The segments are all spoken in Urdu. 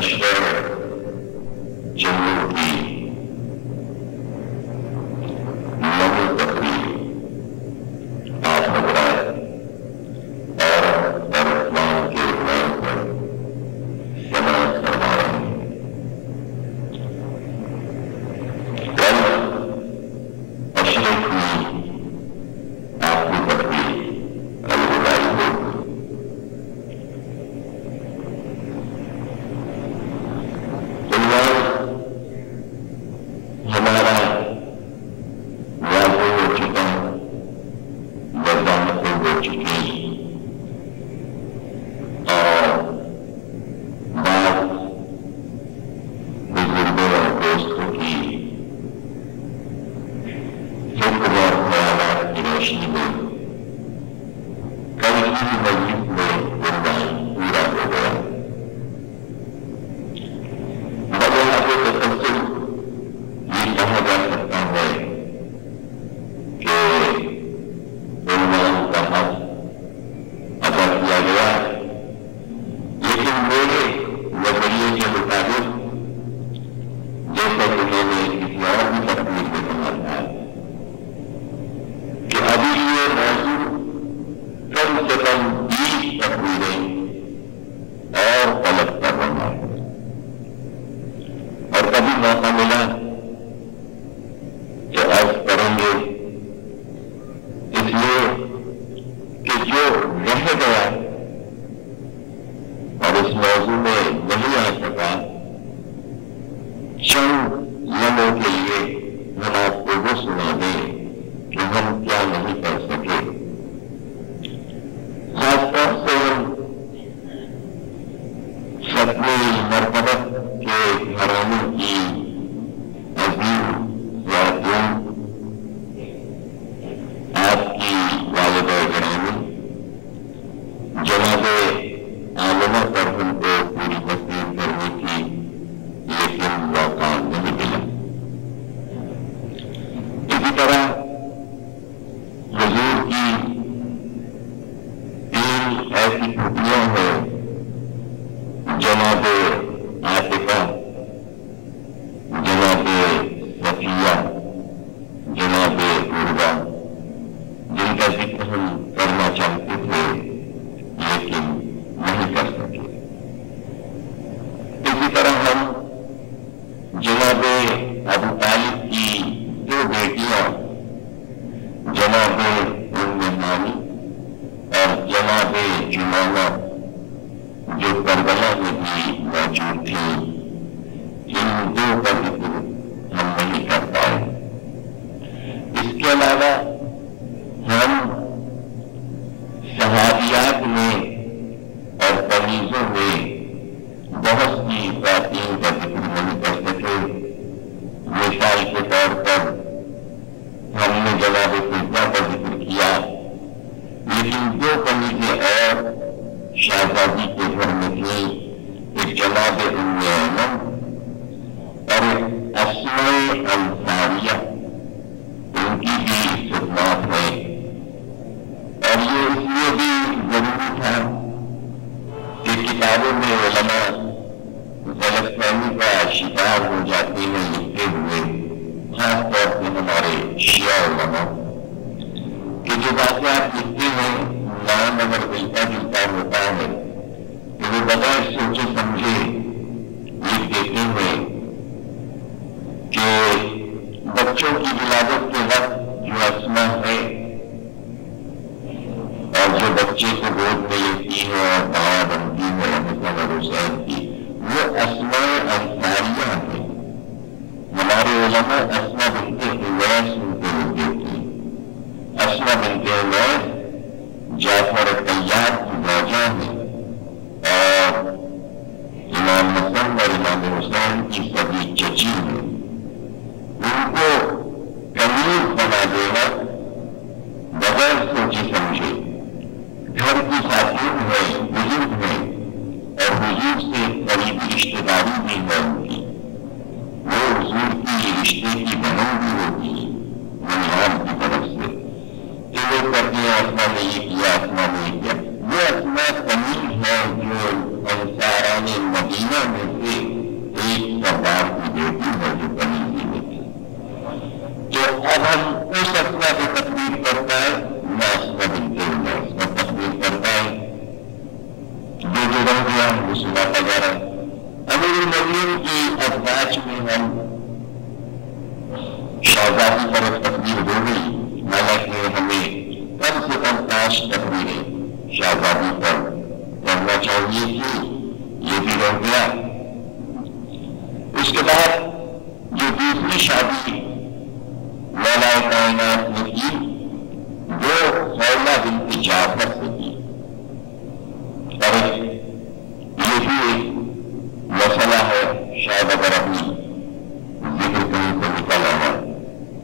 اشرار جنگوں کی نمو تقریب آپ حضرات عورت اور اسلام کے نام پر سماعت فرما رہے ہیں۔ کل اشرف میں آپ کی تقریب الوداعی ہوگی۔ ہمارا واضح ہو چکا، وضاحتیں ہو چکی، اور بعض بزرگوں اور دوستوں کی فکر اور خیالات کی روشنی میں کل کی مجلس میں عنوان پورا ہو گیا۔ یہ کہا جا سکتا ہے کہ عنوان کا حق ادا کیا گیا، لیکن میرے نظریے کے مطابق جیسا کہ میں نے کسی اور بھی تقریر میں کہا تھا کہ ابھی یہ موضوع کم سے کم 20 تقریریں اور طلب کر رہا ہے، اور کبھی موقع ملا تو عرض کریں گے، اس لیے کہ جو رہ گیا اور اس موضوع میں نہیں آ سکا، چند لمحوں کے لیے ہم آپ کو وہ سنا دیں کہ ہم کیا نہیں کر سکے۔ خاص طور سے ہم ختمی مرتبت کے گھرانے کی عظیم خواتین، آپ کی والدہ گرامی جناب عالمہ پر ہم کو پوری تقریر کرنی تھی، لیکن موقع نہیں ملا۔ اسی طرح حضور کی 3 ایسی پھوپھیاں ہیں، جناب عاطفہ، جناب صفیہ، جناب عروہ، جن کا ذکر ہم کرنا چاہتے تھے لیکن نہیں کر سکے۔ اسی طرح ہم جناب ابو طالب کی 2 بیٹیاں، جناب ام ہانی اور جناب جمانہ، جو کربلا میں بھی موجود تھی، ان 2 کا ذکر ہم نہیں کر پائے۔ اس کے علاوہ ہم صحابیات میں اور تمیزوں میں بہت سی خواتین کا ذکر نہیں کر سکے۔ مثال کے طور پر ہم نے جناب فضہ کا ذکر کیا، لیکن 2 تمیزیں اور شہزادی کے گھر میں تھی، ایک جناب ام ایمن اور اسماء انصاریہ، ان کی بھی خدمات ہیں۔ اور یہ اس لیے بھی ضروری تھا کہ کتابوں میں علماء غلط فہمی کا شکار ہو جاتے ہیں لکھتے ہوئے، خاص طور سے ہمارے شیعہ علماء، کہ جو واقعات لکھتے ہیں نام اگر ملتا جلتا ہوتا ہے تو وہ بغیر سوچے سمجھے لکھ دیتے ہیں کہ بچوں کی ولادت کے وقت جو اسما ہے اور جو بچے کو گود میں لیتی ہے اور دایا بنتی ہے حسن اور حسین کی، وہ اسماء انصاریہ ہیں۔ ہمارے علماء اسما بنت اویس ان کو لکھتے تھے۔ اسما بنت اویس جعفر طیار کی زوجہ ہے اور امام حسن اور امام حسین کی سبھی چچی ہے۔ ان کو کنیز بنا دینا بغیر سوچے سمجھے، گھر کی خاتون ہے، بزرگ ہے اور حضور سے قریبی رشتے داری بھی ہے ان کی، وہ حضور کی رشتے کی بہن بھی ہوتی ہے بنیاد کی طرف سے، کہ وہ کرتے ہیں اسما نے یہ کیا، اسما نے یہ کیا۔ وہ اسما تمیز ہے جو انصارہ اہل مدینہ میں سے ایک سردار کی بیٹی ہے جو بنی ہوئی تھی. تو اب ہم اس اصلا کو تقریر کرتا ہے ناسبہ بنتے ہوئے اس کا تقریر کرتا ہے جو رہ گیا وہ سناتا جا رہا ہے. امیر المومنین کی ازواج میں ہم شہزادی پر ایک تقریر ہو گئی، حالانکہ ہمیں کم سے کم 5 تقریریں شہزادی پر کرنا چاہیے تھی، یہ بھی رہ گیا. اس کے بعد جو دوسری شادی مولا کائنات نے کی وہ خولہ بنت جعفر سے کی، اور یہ بھی ایک مسئلہ ہے، شاید اگر اپنی ذکر کہیں سے نکالا ہے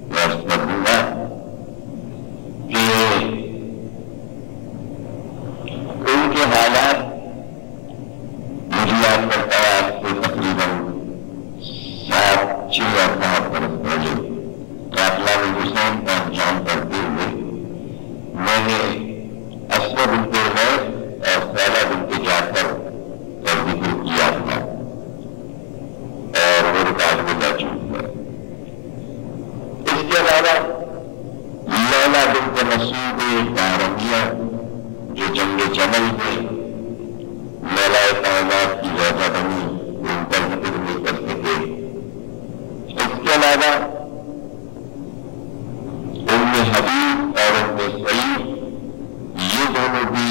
تو عرض کر دوں گا کہ ان کے حالات مجھے یاد کرتا ہے آج سے تقریباً 6 یا 7 برس پہلے قافلہ حسین کا انجام کرتے ہوئے میں نے اسود بنت عمیر اور خولہ بنت جعفر کا ذکر کیا تھا اور وہ ریکارڈ میں جا چکی ہے. اس کے علاوہ لیلا بنت مسعود دارمیہ جو جنگ جمل میں مولا کائنات کی زوجہ بنی، ان کا ذکر نہیں کر سکے. اس کے علاوہ ام حبیب اور ام سعید یہ دونوں بھی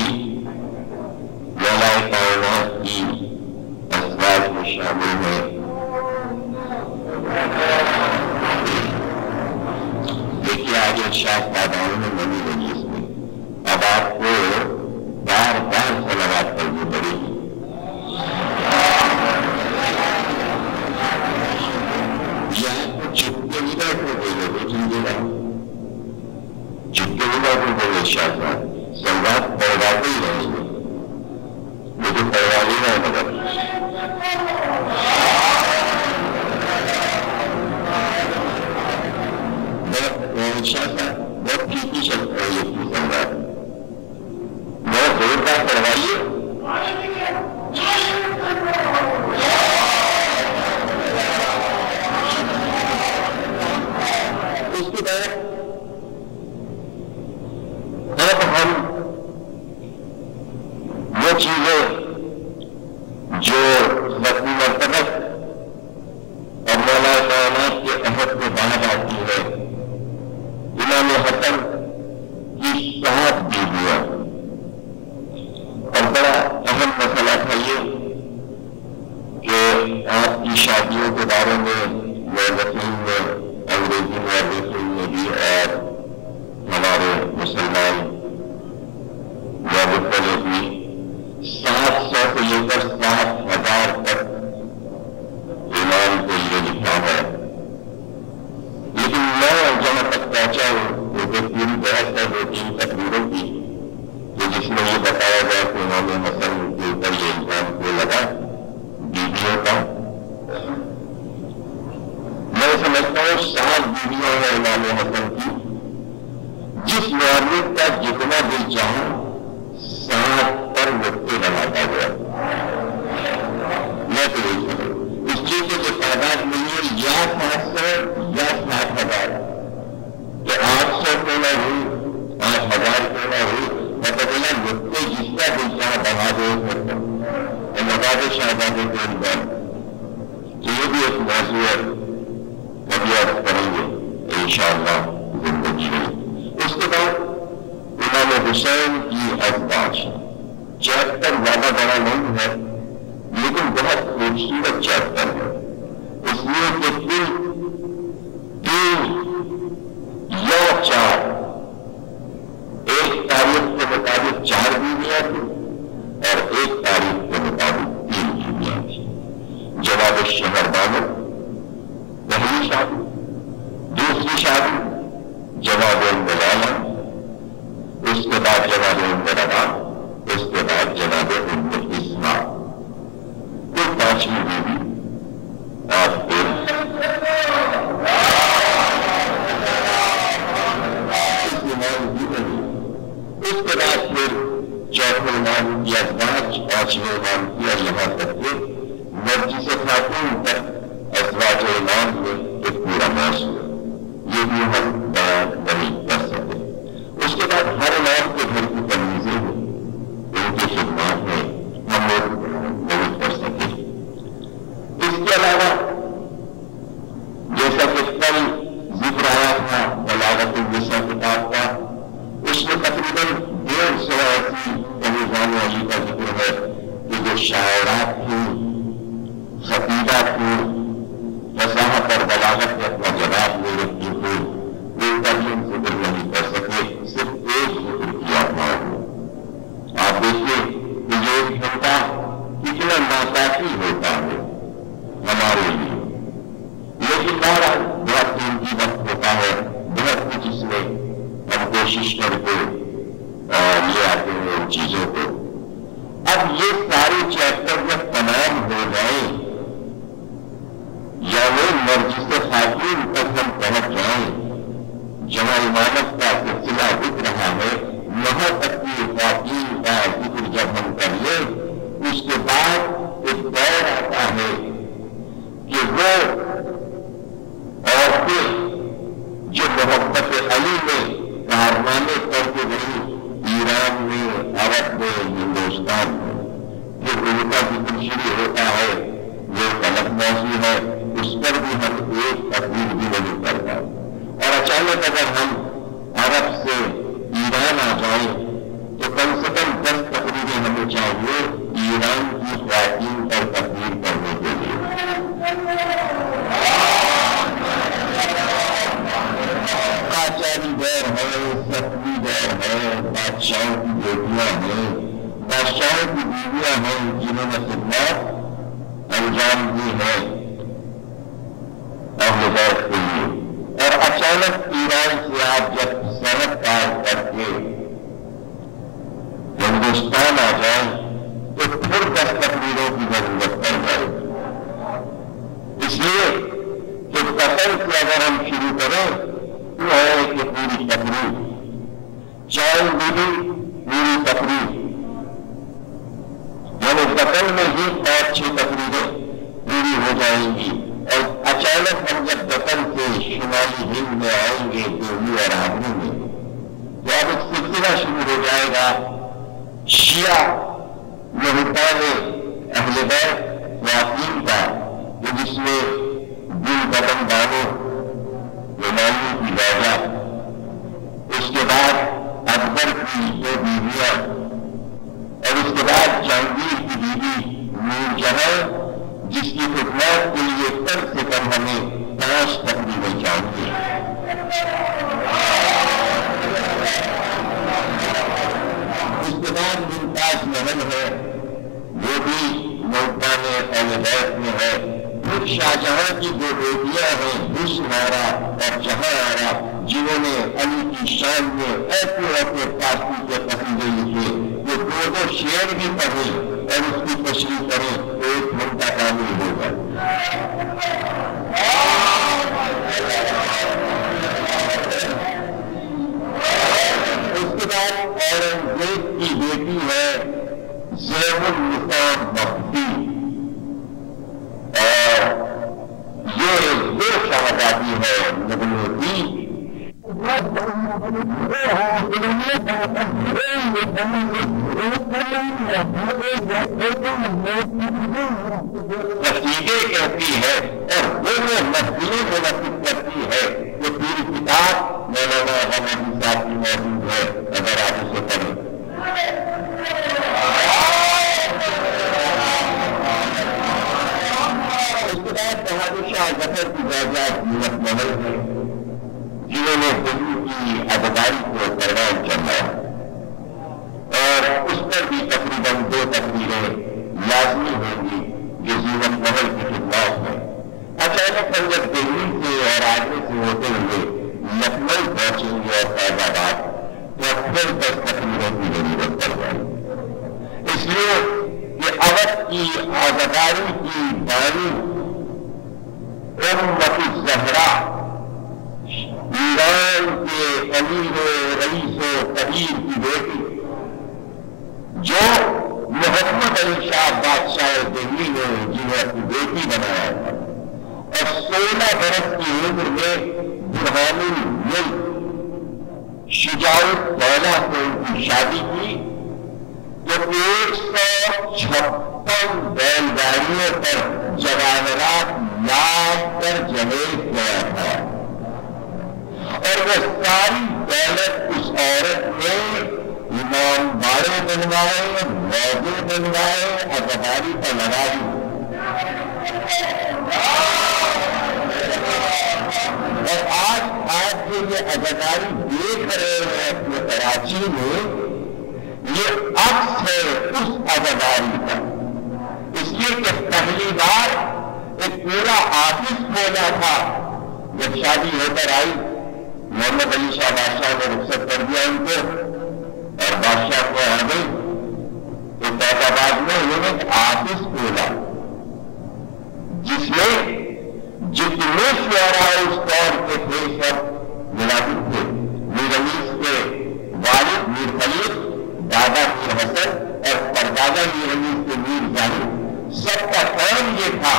مولا کائنات کی ازواج میں شامل ہیں. دیکھیے آج ارشاد داداؤں میں نمی لگی اس میں، اب آپ کو بار بار صلوات کرنی پڑے گی. یہ آپ کو چھپتے نہیں بیٹھو گے لوگ سمجھے گا، چھپتے نہیں بیٹھو گے ارشاد داد صلوات پڑھواتے ہی رہیں گے، مجھے پڑھوا ہی رہے مگر بہت ٹھیک سکتا ہے یہ کی سمجھا بہت زوردار پڑھوائیے. اس کے بعد اب ہم وہ چیزیں جو ختم مرتبت اور مولا کائنات کے عہد کے بعد آتی ہے، امام حسن کی 7 بیویاں، اور بڑا اہم مسئلہ تھا یہ کہ آپ کی شادیوں کے بارے میں مورخین نے انگریزی مورخین نے بھی اور ہمارے مسلمان مورخوں نے بھی 700 سے لے کر 7,000 تک امام کے لیے لکھا ہے. لیکن میں جہاں تک پہنچا ہوں وہ تو پوری بحث ہے 2-3 تقریروں کی، تو جس میں یہ بتایا گیا کہ امام حسن کے اوپر یہ الزام کیوں لگا بیویوں کا. میں سمجھتا ہوں 7 بیویاں ہیں امام حسن کی، جس مورخ کا جتنا دل چاہوں 7 پر نقطے بناتا گیا. میں تو یہی سمجھ اس چیز کی تعداد نہیں ہے یا 700 یا 7,000 کہ 800 کیوں نہ ہو 8,000 کیوں نہ ہو، پتہ چلا نقطے جس کا دل چاہ بڑھا دے اور لگا دے شہزادے کے اندر. تو یہ بھی ایک موضوع ہے، کبھی عرض کریں گے انشاءاللہ زندگی میں. اس کے بعد امام حسین کی ازواج 74 زیادہ بڑا نہیں ہے لیکن بہت خوبصورت 74 ہے، اس لیے کہ کل 3 یا 4 ایک تاریخ کے مطابق 4 بیویاں تھیں اور ایک تاریخ کے مطابق 3 بیویاں تھیں. جواب الشہر بانو پہلی شادی، دوسری شادی جواب الملالا، اس کے بعد جواب المربا، اس کے بعد جواب المسمع. وہ 5ویں بیوی آپ کو اس کے بعد پھر چوتھے امام کی ازواج اور پانچویں امام کیا، یہاں تک کہ نرجس خاتون تک ازواج امام میں ایک پورا موضوع ہے، یہ بھی ہم بیان نہیں کر سکتے۔ اس کے بعد ہر امام کے گھر کی تمیزیں ہیں، ان کی خدمات میں ہم لوگ نہیں کر سکے۔ اس کے علاوہ جیسا کہ کل ذکر آیا تھا بلاغت النساء کتاب کا، اس میں تقریباً 150 ایسی کمیزان علی کا ذکر ہے کہ جو شاعرات تھیں، خطیبات تھیں، فصاحت اور بلاغت میں اپنا جواب لے رکھی تھی، ان کا بھی ہم ذکر نہیں کر سکے، صرف ایک ذکر کیا تھا۔ آپ دیکھیے کہ یہ 1 گھنٹہ کتنا ناکافی ہوتا ہے ہمارے لیے، لیکن بہرحال بہت قیمتی وقت ہوتا ہے، بہت کچھ اس میں ہم کوشش کر کے لے آتے ہیں ان چیزوں کو۔ اب یہ سارے چیپٹر جب تمام ہو جائیں، یعنی نرجس خاتون تک ہم پہنچ جائیں، جہاں امامت کا سلسلہ دکھ رہا ہے، وہاں تک کی خواتین کا ذکر جب ہم کر لیں، اس کے بعد ایک دور آتا ہے کہ وہ عورتیں جو محبت علی میں کارنامے کر کے گئی ایران میں، عرب میں، ہندوستان میں، پھر ان کا ذکر شروع ہوتا ہے، وہ غلط موضوع ہے، اس پر بھی ہم ایک تقریر بھی نہیں کر پائے۔ اور اچانک اگر ہم عرب سے ایران آ جائیں تو کم سے کم 10 تقریریں ہمیں چاہیے ایران کی خواتین پر تقریر کرنے کے لیے۔ قاجاری دور ہے، صفوی دور ہے، بادشاہوں کی بیٹیاں ہیں، بادشاہوں کی بیویاں ہیں جنہوں نے خدمات انجام دی ہے اہل بیت کے لیے، اور اچانک ایران سے آپ جب سرحد پار کر کے ہندوستان آ جائیں تو پھر 10 تقریروں کی ضرورت پڑ جائے گی، اس لیے کہ قتل سے اگر ہم شروع کریں تو ہے کہ پوری تقریر، چاند بی پوری تقریر، یعنی قتل میں ہی 5-6 تقریریں پوری ہو جائیں گی، اور اچانک ہم جب قتل سے شمالی ہند میں آئیں گے دہلی اور آگرہ میں، تو اب ایک سلسلہ شروع ہو جائے گا شیعہ یہودان اہل بیت خواتین کا، جس میں دل بدن دانوں ہمایوں کی راجا، اس کے بعد اکبر کی 2 بیویاں، اور اس کے بعد جہانگیر کی بیوی نور جہاں، جس کی خدمات کے لیے کم سے کم ہمیں 5 تقریباً چاہیے۔ اس کے بعد ممتاز محل ہے، وہ بھی ملتان اہل بیت میں ہے۔ پھر شاہجہاں کی 2 بیٹیاں ہیں، حسن آرا اور جہاں آرا، جنہوں نے علی کی شان میں ایسے ایسے فارسی کے قصیدے لکھے، وہ 2 شعر بھی پڑھے اور اس کی تشریح کریں تو 1 گھنٹہ کامل ہوگا۔ اس کے بعد اورنگزیب کی بیٹی ہے زیب النساء مخفی، اور یہ 2 شہزادی ہے نبلوتی، قصیدے کہتی ہے اور وہ مخفیوں کو نصب کرتی ہے۔ یہ پوری کتاب مولانا غنی صاحب کی موجود ہے، اگر آپ اسے پڑھیں۔ اس کے بعد بہادر شاہ ظفر کی زوجہ زینت محل ہے، جنہوں نے دلی کی ادباری کو پروان چڑھایا، اور اس پر بھی تقریباً 2 تقریریں لازمی ہوں گی جو زینت محل کی خدمات میں۔ اچانک ہم جب دہلی سے اور آگرہ سے ہوتے ہوئے لکھنؤ پہنچیں گے اور فیض آباد، تو پھر 10 تقریروں کی ضرورت پڑ جائے گی، اس لیے کہ اودھ کی آزاداری کی بانی امت الزہرا، ایران کے امیر رئیس و کبیر کی بیٹی، جو محمد علی شاہ بادشاہ دہلی نے جنہیں اپنی بیٹی بنایا تھا اور 16 برس کی عمر میں برہان الملک شجاع الدولہ سے ان کی شادی کی تو 156 بیل گاڑیوں پر جواہرات لاد کر جہیز گیا تھا اور وہ ساری دولت اس عورت نے امام باڑے بنوائے، موضوع بنوائے، عزاداری پر لگا دی۔ اور آج جو یہ عزاداری دیکھ رہے ہیں اپنے کراچی میں، یہ عکس ہے اس عزاداری کا، اس لیے کہ پہلی بار ایک پورا آفس کھولا تھا۔ جب شادی ہو کر آئی، محمد علی شاہ بادشاہ نے رخصت کر دیا ان کو اور بادشاہ کو آ گئی تو فیض آباد میں انہوں نے ایک آفس کھولا جس میں جتنے شعراء اس دور کے تھے سب ملازم تھے۔ میر انیس کے والد میر خلیق، دادا میر حسن اور پردادا میر انیس کے میر ظاہر، سب کا کام یہ تھا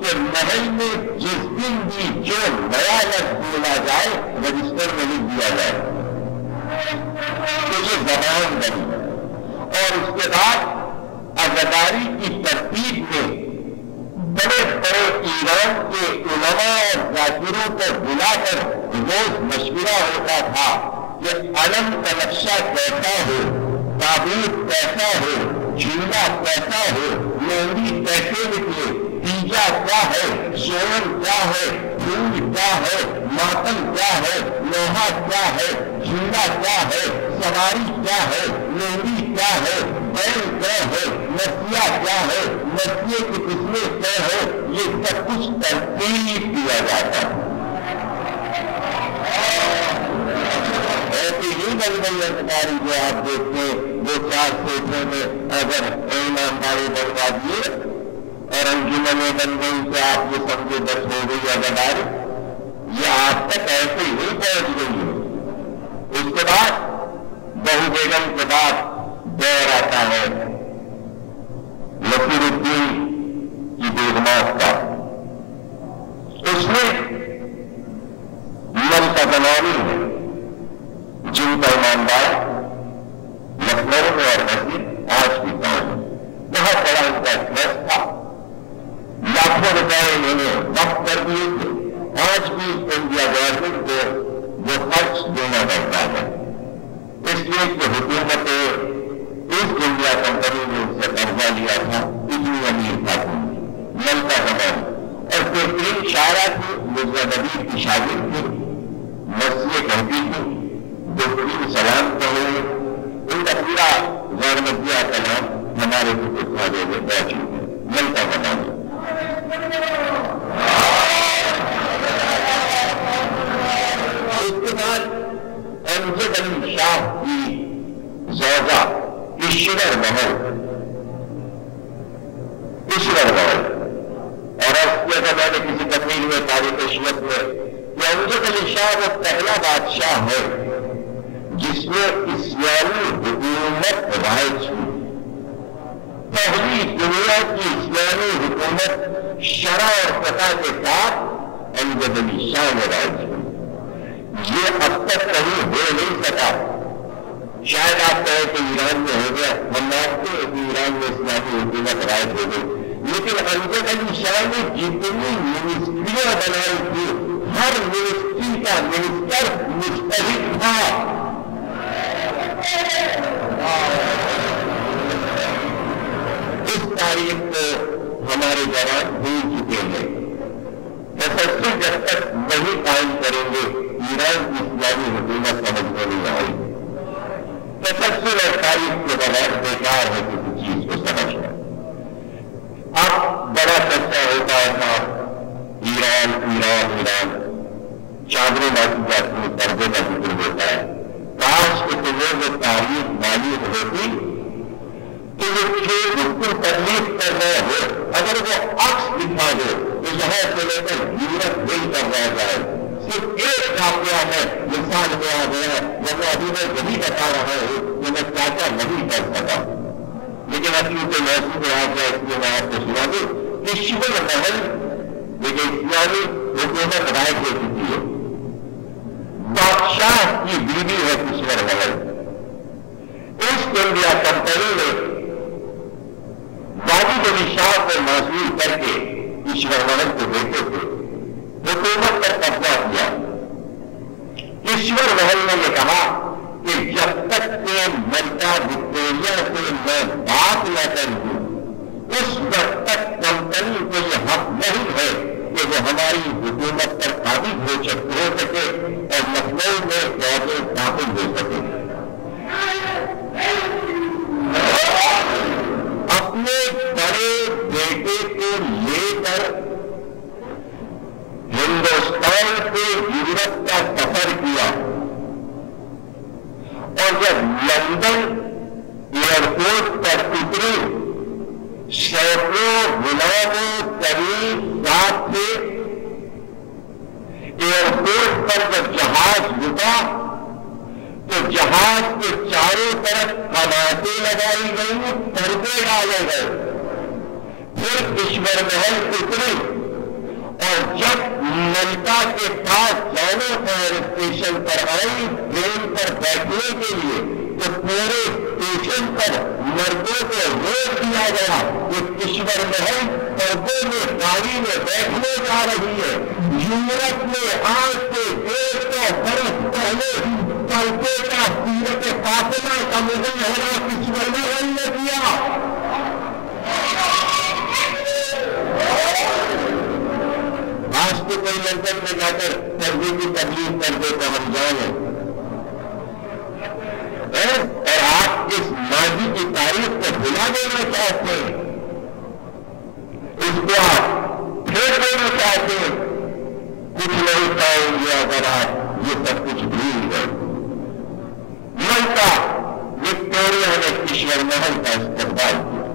کہ محل میں جس دن بھی جو نیا لفظ بولا جائے رجسٹر میں لکھ دیا جائے تو یہ زبان بنی۔ اور اس کے بعد عزاداری کی ترتیب میں بڑے بڑے ایران کے علماء اور ذاکروں کو بلا کر روز مشورہ ہوتا تھا کہ علم کا نقشہ کیسا ہو، تابوت کیسا ہو، جھولا کیسا ہو، لوہڑی کیسے نکلے، تیجا کیا ہے، شور کیا ہے، پھول کیا ہے، ماتم کیا ہے، لوہا کیا ہے، جھولا کیا ہے، سواری کیا ہے، لوہڑی کیا ہے، بیل کیا ہے، نسیہ کیا ہے، نسیے کی قسمیں کیا ہے، یہ سب کچھ ترتیب کیا جاتا ہے۔ ایسی ہی بن گئی عزاداری جو آپ دیکھتے وہ 4 سیٹوں میں اگر ایمانداری بنوا دیے اور انجمنیں بن گئی تو آپ یہ سمجھے بس ہو گئی عزاداری، یہ آپ تک ایسے ہی پہنچ گئی ہے۔ اس کے بعد بہو بیگم کے بعد دور آتا ہے نصیر الدین کی بیگمات کا۔ اس میں ملکہ زمانی ہے جن کا ایماندار لکھنؤ میں اور مسجد آج بھی کام ہے، بہت بڑا ان کا ٹرسٹ تھا، لاکھوں روپئے انہوں نے وقف کر دیے تھے، آج بھی انڈیا گورنمنٹ کو وہ خرچ دینا پڑتا ہے، اس لیے کہ حکومت ایسٹ انڈیا کمپنی نے ان سے قرضہ لیا تھا، اتنی امیر تھا ملکہ زمانی، اور بہترین شاعرہ تھی، مرزا نبی کی شاگرد تھی، مرثیے کہتی تھی، بہترین سلام کہے، ان کا پورا غیر مرضیہ کلام ہمارے کتب خانے میں موجود ہے، ملکہ زمانی۔ اس کے بعد امجد علی شاہ کی زوجہ عشرت محل، اور اگر میں نے کسی تقریر میں تاریخ شیعت میں کہ امجد علی شاہ وہ پہلا بادشاہ ہے جس نے اسلامی حکومت رائج ہوئی، پہلی دنیا کی اسلامی حکومت شرع اور فقہ کے ساتھ امجد علی شاہ نے رائج ہوئی۔ یہ اب تک کہیں ہو نہیں سکا، شاید آپ کہیں کہ ایران میں ہو گیا، ہم مانتے ہیں کہ ایران میں اسلامی حکومت رائج ہو گئی، لیکن امجد علی شاہ نے جتنی منسٹریاں بنائی تھی ہر منسٹری کا منسٹر مجتہد تھا۔ اس تاریخ کو ہمارے جوان بھول چکے ہیں، مسلسل جب تک نہیں قائم کریں گے ایران کی اسلامی حکومت سمجھ میں نہیں آئی۔ تسلسل اور تاریخ کے بغیر بیکار ہے کسی چیز کو سمجھنا۔ اب بڑا چرچا ہوتا تھا ایران ایران ایران، چادریں باقی جاتی ہیں، پردے کا ذکر ہوتا ہے، کاش کے تمہیں وہ تاریخ معلوم ہوتی تو وہ کھیل کو تکلیف کر رہے ہو، اگر وہ عکس دکھا دے تو یہاں سے لے کر یورپ نہیں کر رہا جائے، صرف ایک واقعہ ہے مثال میں آ گیا، جب ابھی میں یہی بتا رہا ہوں کہ میں کیا کیا نہیں کر سکا۔ لیکن اپنی تو محسوس رہا گیا اس لیے میں آپ کو سنا دوں کہ شیور محل ایک اسلامی حکومت رائے ہو چکی ہے. بادشاہ کی بیوی ہے کشور محل. ایسٹ انڈیا کمپنی نے واجد علی شاہ کو معزول کر کے کشور محل کو دیتے تھے حکومت پر قبضہ کیا. کشور محل نے یہ کہا کہ جب تک کہ ملکہ وکٹوریہ سے میں بات نہ کر دوں اس وقت تک کمپنی کو یہ حق نہیں ہے کہ وہ ہماری حکومت پر قابض ہو سکے اور لکھنؤ میں فوجیں داخل ہو سکے. اپنے بڑے بیٹے کو لے کر ہندوستان سے یورپ کا سفر کیا اور جب لندن ایئرپورٹ پر اترے سینکڑوں غلاموں قریب ساتھ تھے. ایئرپورٹ پر جب جہاز رکا تو جہاز کے چاروں طرف قناتیں لگائی گئی پردے ڈالے گئے. پھر کشور محل اترے اور جب ملکہ کے پاس جانے پر اسٹیشن پر آئی ٹرین پر بیٹھنے کے لیے تو پورے اسٹیشن پر مردوں کو روک دیا گیا کہ کشور محل پردے میں گاڑی میں بیٹھنے جا رہی ہے. یورپ میں آج سے 150 برس پہلے پردے کا سیرت فاطمہ کا مظاہرہ کشور محل نے کیا. آج تو کوئی لندن میں جا کر پردے کی تبلیغ کر دے تو ہم جائیں اور آپ اس ماضی کی تاریخ کو بھلا دینا چاہتے ہیں, اس کو آپ پھیر دینا چاہتے ہیں. کچھ نہیں پائیں گے اگر آپ یہ سب کچھ بھول گئے. ملکہ وکٹوریہ نے کشور محل کا استقبال کیا.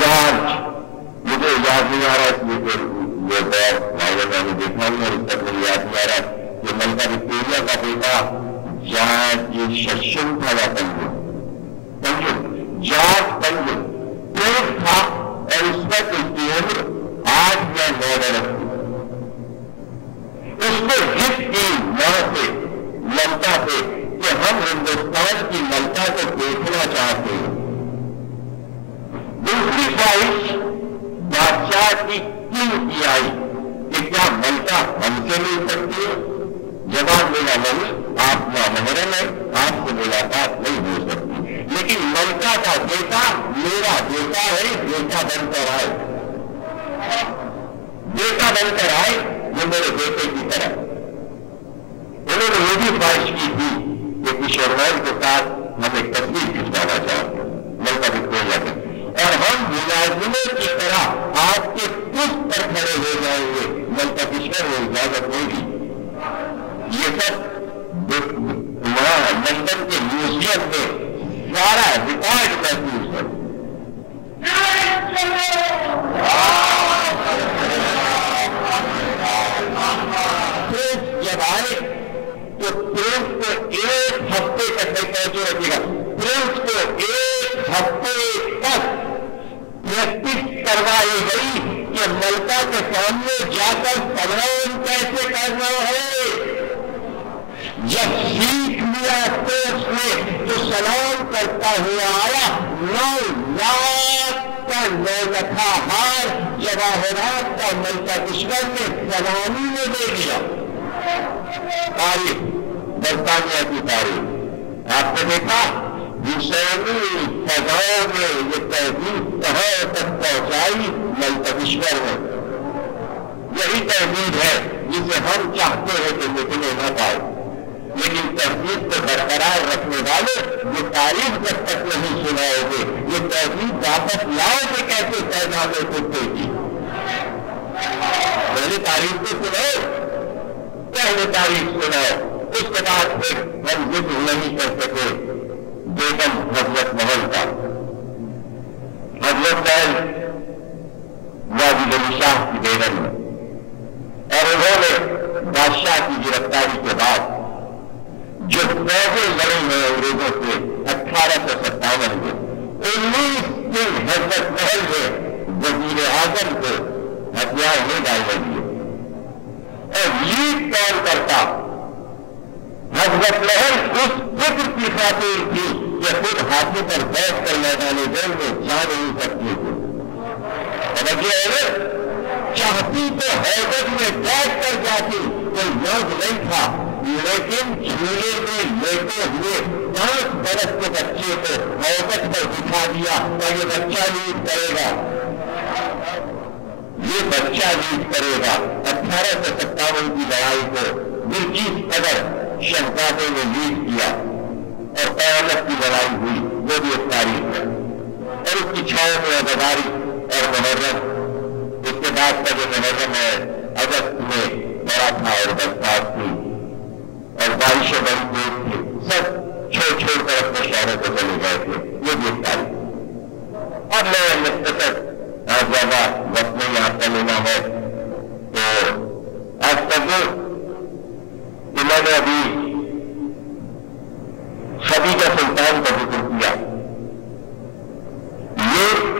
جارج مجھے یاد نہیں آ رہا اس لیے یہ دور میں نے دیکھا نہیں اور اس تک مجھے یاد نہیں آ رہا کہ ملکہ وکٹوریہ کا بیٹا جارج ششم تھا یا پنجم جارج پنجم تیز تھا اور اس وقت اس کی عمر 8 یا 9 برس تھی. اس نے جس کی ماں سے ملکہ سے کہ ہم ہندوستان کی ملکہ کو دیکھنا چاہتے ہیں. دوسری خواہش بادشاہ کی کیوں کی آئی کہ کیا ملکہ ہم سے مل سکتی ہے؟ جواب ملا نہیں, آپ نامحرم ہیں, آپ سے ملاقات نہیں ہو سکتی. لیکن ملکہ کا بیٹا میرا بیٹا ہے, بیٹا بن کر آئے, بیٹا بن کر آئے وہ میرے بیٹے کی طرح. انہوں نے یہ بھی خواہش کی تھی کہ کشور محل کے ساتھ ہم ایک تصویر کھنچوانا چاہتے ہیں ملکہ وکٹوریہ کے, اور ہم ملازموں کی طرح آپ کے پشت پر کھڑے ہو جائیں گے. ملکہ کشور کو اجازت ہوگی. یہ سب وہاں لندن کے میوزیم میں سارا ریکارڈ محفوظ ہے. جب آئے تو پرنس کو 1 ہفتے تک توجہ رکھے گا. پرنس کو 1 ہفتے تک پریکٹس کروائی گئی کہ ملکہ کے سامنے جا کر سلام کیسے کرنا ہے. جب سیکھ لیا تو اس نے جو سلام کرتا ہوا آیا 9 لاکھ کا 9 لکھا ہار جواہرات کا ملکہ کشور نے سلامی میں دے دیا. تاریخ برطانیہ کی تاریخ آپ نے دیکھا حسینی فضاؤں میں یہ تہذیب کہاں تک پہنچائی ملکہ کشور میں. یہی تہذیب ہے جسے ہم چاہتے ہیں کہ نکلے نہ پائے. لیکن تہذیب کو برقرار رکھنے والے یہ تاریخ جب تک نہیں سنائے گے یہ تہذیب واپس لاؤ کہ کیسے پیغامیں کرتے گی. پہلے تاریخ کو سناؤ, پہلے تاریخ سناؤ, اس کے بعد پھر ہم ذکر نہیں کر سکے بیگم حضرت محل کا. حضرت محل واجد علی شاہ کی بیگم ہے اور انہوں نے بادشاہ کی گرفتاری کے بعد جو فوجیں لڑی ہیں انگریزوں سے 1857 میں 19 دن حضرت محل میں وزیر اعظم کو ہتھیار نہیں ڈالنے دیے اور لیڈ کون کرتا حضرت محل اس فکر کی خاطر تھی کہ خود ہاتھی پر بیٹھ کر میدان جنگ میں جا نہیں سکتی تھی چاہتی تو حیدر میں بیٹھ کر جاتی کوئی مرض نہیں تھا لیکن جھولے میں لیٹے ہوئے 5 برس کے بچے کو حیدر پر بٹھا دیا اور یہ بچہ لیڈ کرے گا یہ بچہ لیڈ کرے گا 1857 کی لڑائی کو بلقیس قدر شہزادے نے لیڈ کیا اور قیامت کی لڑائی ہوئی وہ بھی ایک تاریخ ہے اور اس کی چھاؤں میں عزاداری اور محرم اس کے بعد کا جو محرم ہے اگست میں بڑا تھا اور برسات تھی اور بارشیں بڑی تیز تھی سب چھوڑ کر اپنے شہروں کو چلے گئے تھے یہ بھی ایک تاریخ اور میں مختصر زیادہ وقت میں یہاں پر لینا ہے تو آج تک کہ میں نے ابھی خدیجہ سلطان کا ذکر کیا یہ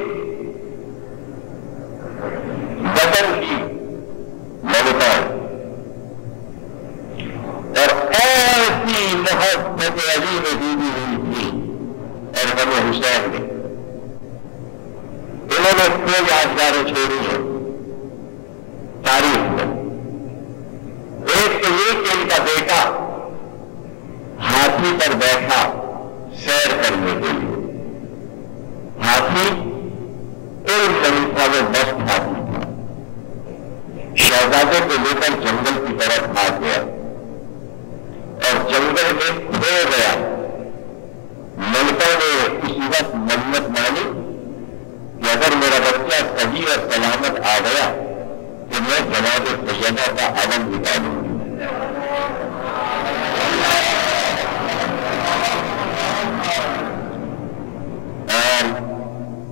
بدن کی ملکہ اور ایسی محبت علی میں ڈوبی ہوئی تھی اور غم حسین نے انہوں نے کوئی یادگاریں چھوڑی ہیں تاریخ میں ایک تو یہ کہ ان کا بیٹا ہاتھی پر بیٹھا سیر کرنے کے لیے ہاتھی ایک طریقہ میں مست ہاتھی تھا شہزادے کو لے کر جنگل کی طرف بھاگ گیا اور جنگل میں کھو گیا ملکہ نے اسی وقت منت مانی کہ اگر میرا بچہ صحیح اور سلامت آ گیا تو میں جناب سیدہ کا علم نکالوں گی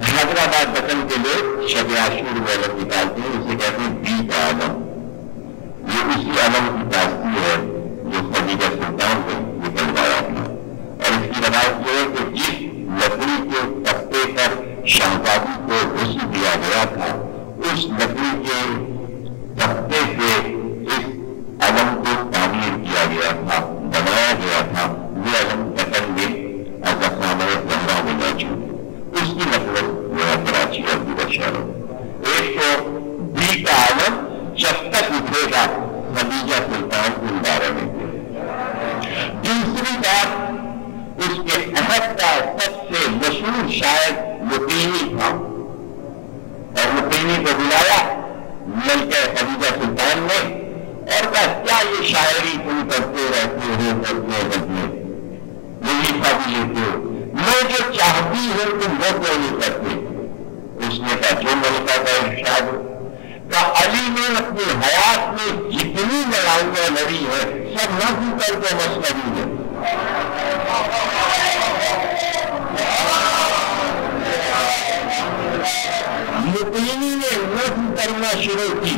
حیدرآباد وطن کے لوگ شب عاشور میں علم نکالتے ہیں اسے کہتے ہیں بی کا علم یہ اسی علم کی تاثیر ہے جو خدیجہ سلطان نے نکلوایا تھا اور اس کی روایت یہ ہے کہ جس لکڑی کے تختے پر شہزادی کو غسل دیا گیا تھا اس لکڑی کے تختے سے اس علم کو تعمیر کیا گیا تھا بنایا گیا تھا یہ علم وطن میں ازخانہ زہرا میں موجود اس کی نقل کراچی اور دیگر شہروں ایک تو بی کا عالم جب تک اٹھے گا خدیجہ سلطان کے بارے میں دوسری بات اس کے عہد کا سب سے مشہور شاعر مقیمی تھا اور مقیمی کو بلایا ملکہ خدیجہ سلطان نے اور کہا کیا یہ شاعری تم کرتے رہتے ہو یہی تھا بھی لیتے ہو میں جو چاہتی ہوں تم وہ کیوں نہیں کرتے اس نے کہا جو ملکہ کا ارشاد کہ علی نے اپنی حیات میں جتنی لڑائیاں لڑی ہے سب نہ کر کے مسئلہ ہے مقیمی نے نظم کرنا شروع کی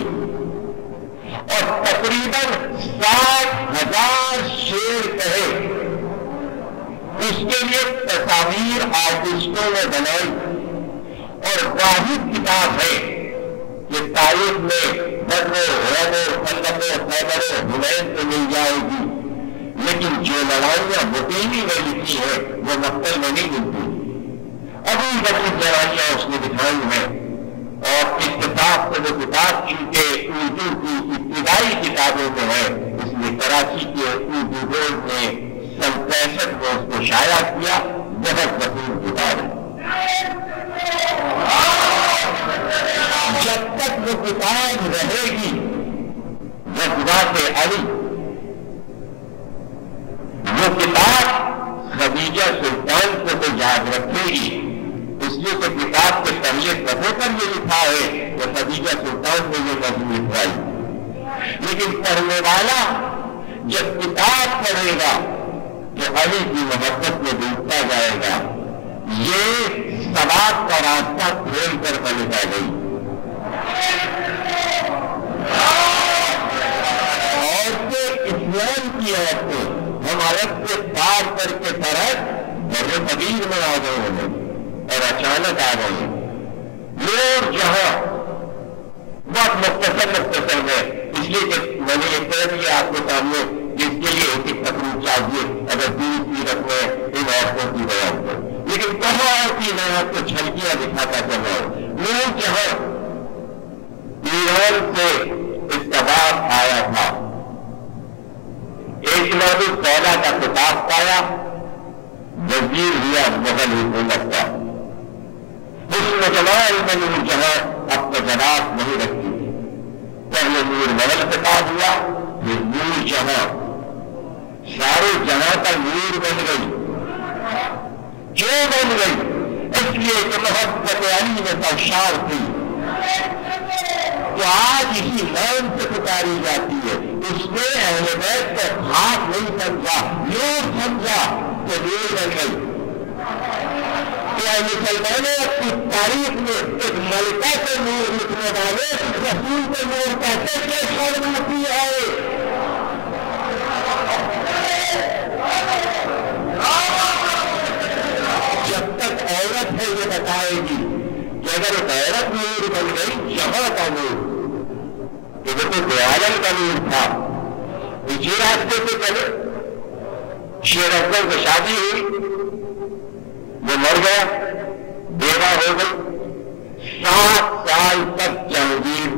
اور تقریباً 60,000 شعر کہے اس کے لیے تصاویر آرٹسٹوں نے بنائی اور واحد کتاب ہے کہ تاریخ میں بدر خندق خیبر حنین سے مل جائے گی لیکن جو لڑائیاں مقیمی نے لکھی ہے وہ مقتل میں نہیں ملتی ابھی بڑی لڑائیاں اس نے دکھائی ہیں اور اس کتاب سے وہ کتاب چونکہ اردو کی ابتدائی کتابوں میں ہے اس لیے کراچی کے اردو بورڈ نے سن 65 کو اس کو شائع کیا بہت مشہور کتاب ہے جب تک وہ کتاب رہے گی جذبات علی وہ کتاب خدیجہ سلطان کو تو یاد رکھے گی اس لیے کہ کتاب کے پہلے صفحے پر یہ لکھا ہے کہ خدیجہ سلطان نے یہ نظم لکھوائی لیکن پڑھنے والا جب کتاب پڑھے گا تو علی کی محبت میں ڈوبتا جائے گا یہ ثواب کا راستہ کھول کر بلکہ گئی اور اور اچانک آ گئی. نور جہاں بہت مختصر ہے، اس لیے کہ میں نے یہ کہہ دیا آپ کے سامنے جس کے لیے ایک تقریر چاہیے اگر 20 منٹ میں ان عورتوں کی بیان کر، لیکن بہت ہی میں آپ کو جھلکیاں دکھاتا چل رہا ہوں. نور جہاں ایران سے اس کا بعد آیا تھا، ایک نادی پودا کا خطاب پایا، وزیر ہوا مغل حکومت کا. حسن جمال میں نور جہاں اپنا جناب نہیں رکھتی تھی. پہلے نور مغل خطاب ہوا، پھر نور جہاں، سارے جہاں کا نور بن گئی. کیوں بن گئی؟ اس لیے کہ محبت علی میں بشار تھی، جو آج اسی نام سے پکاری جاتی ہے. اس نے اہل بیت کو ہاتھ نہیں سمجھا، نور سمجھا تو نور بن گئی. مسلمانوں اپنی تاریخ میں ایک ملکہ سے نور لکھنے والے رسول کو نور کہتے کہ شرماتی ہے. جب تک عورت ہے یہ بتائے گی کہ اگر ایک عورت نور بن گئی، جہاں کا نور، کہ وہ تو دوالن کا نور تھا، اسی راستے سے چلے. شیر افضل کی شادی ہوئی، وہ مر گیا، بیوہ ہو گئی. 7 سال تک جہانگیر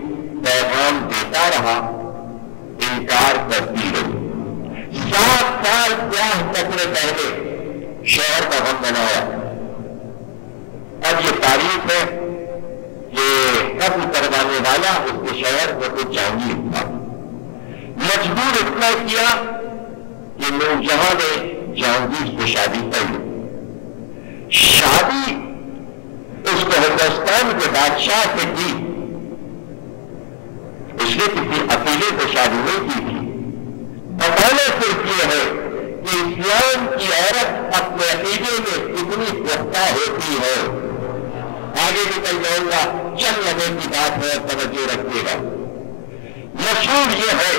پیغام دیتا رہا، انکار کرتی رہی. 7 سال بیاہ کرنے پہلے شوہر کا غم بنایا. اب یہ تاریخ ہے کہ قتل کروانے والا اس کے شوہر کو تو جہانگیر تھا. مجبور اتنا کیا کہ نور جہاں نے جہانگیر سے شادی کر لی. شادی اس کو ہندوستان کے بادشاہ سے کی، اس نے کسی اکیلے کو شادی نہیں کی تھی. بتانا صرف یہ ہے کہ اسلام کی عورت اپنے عقیدے میں اتنی پختہ ہوتی ہے. آگے نکل جاؤں گا، چند لمحے کی بات ہے، توجہ رکھیے گا. مشہور یہ ہے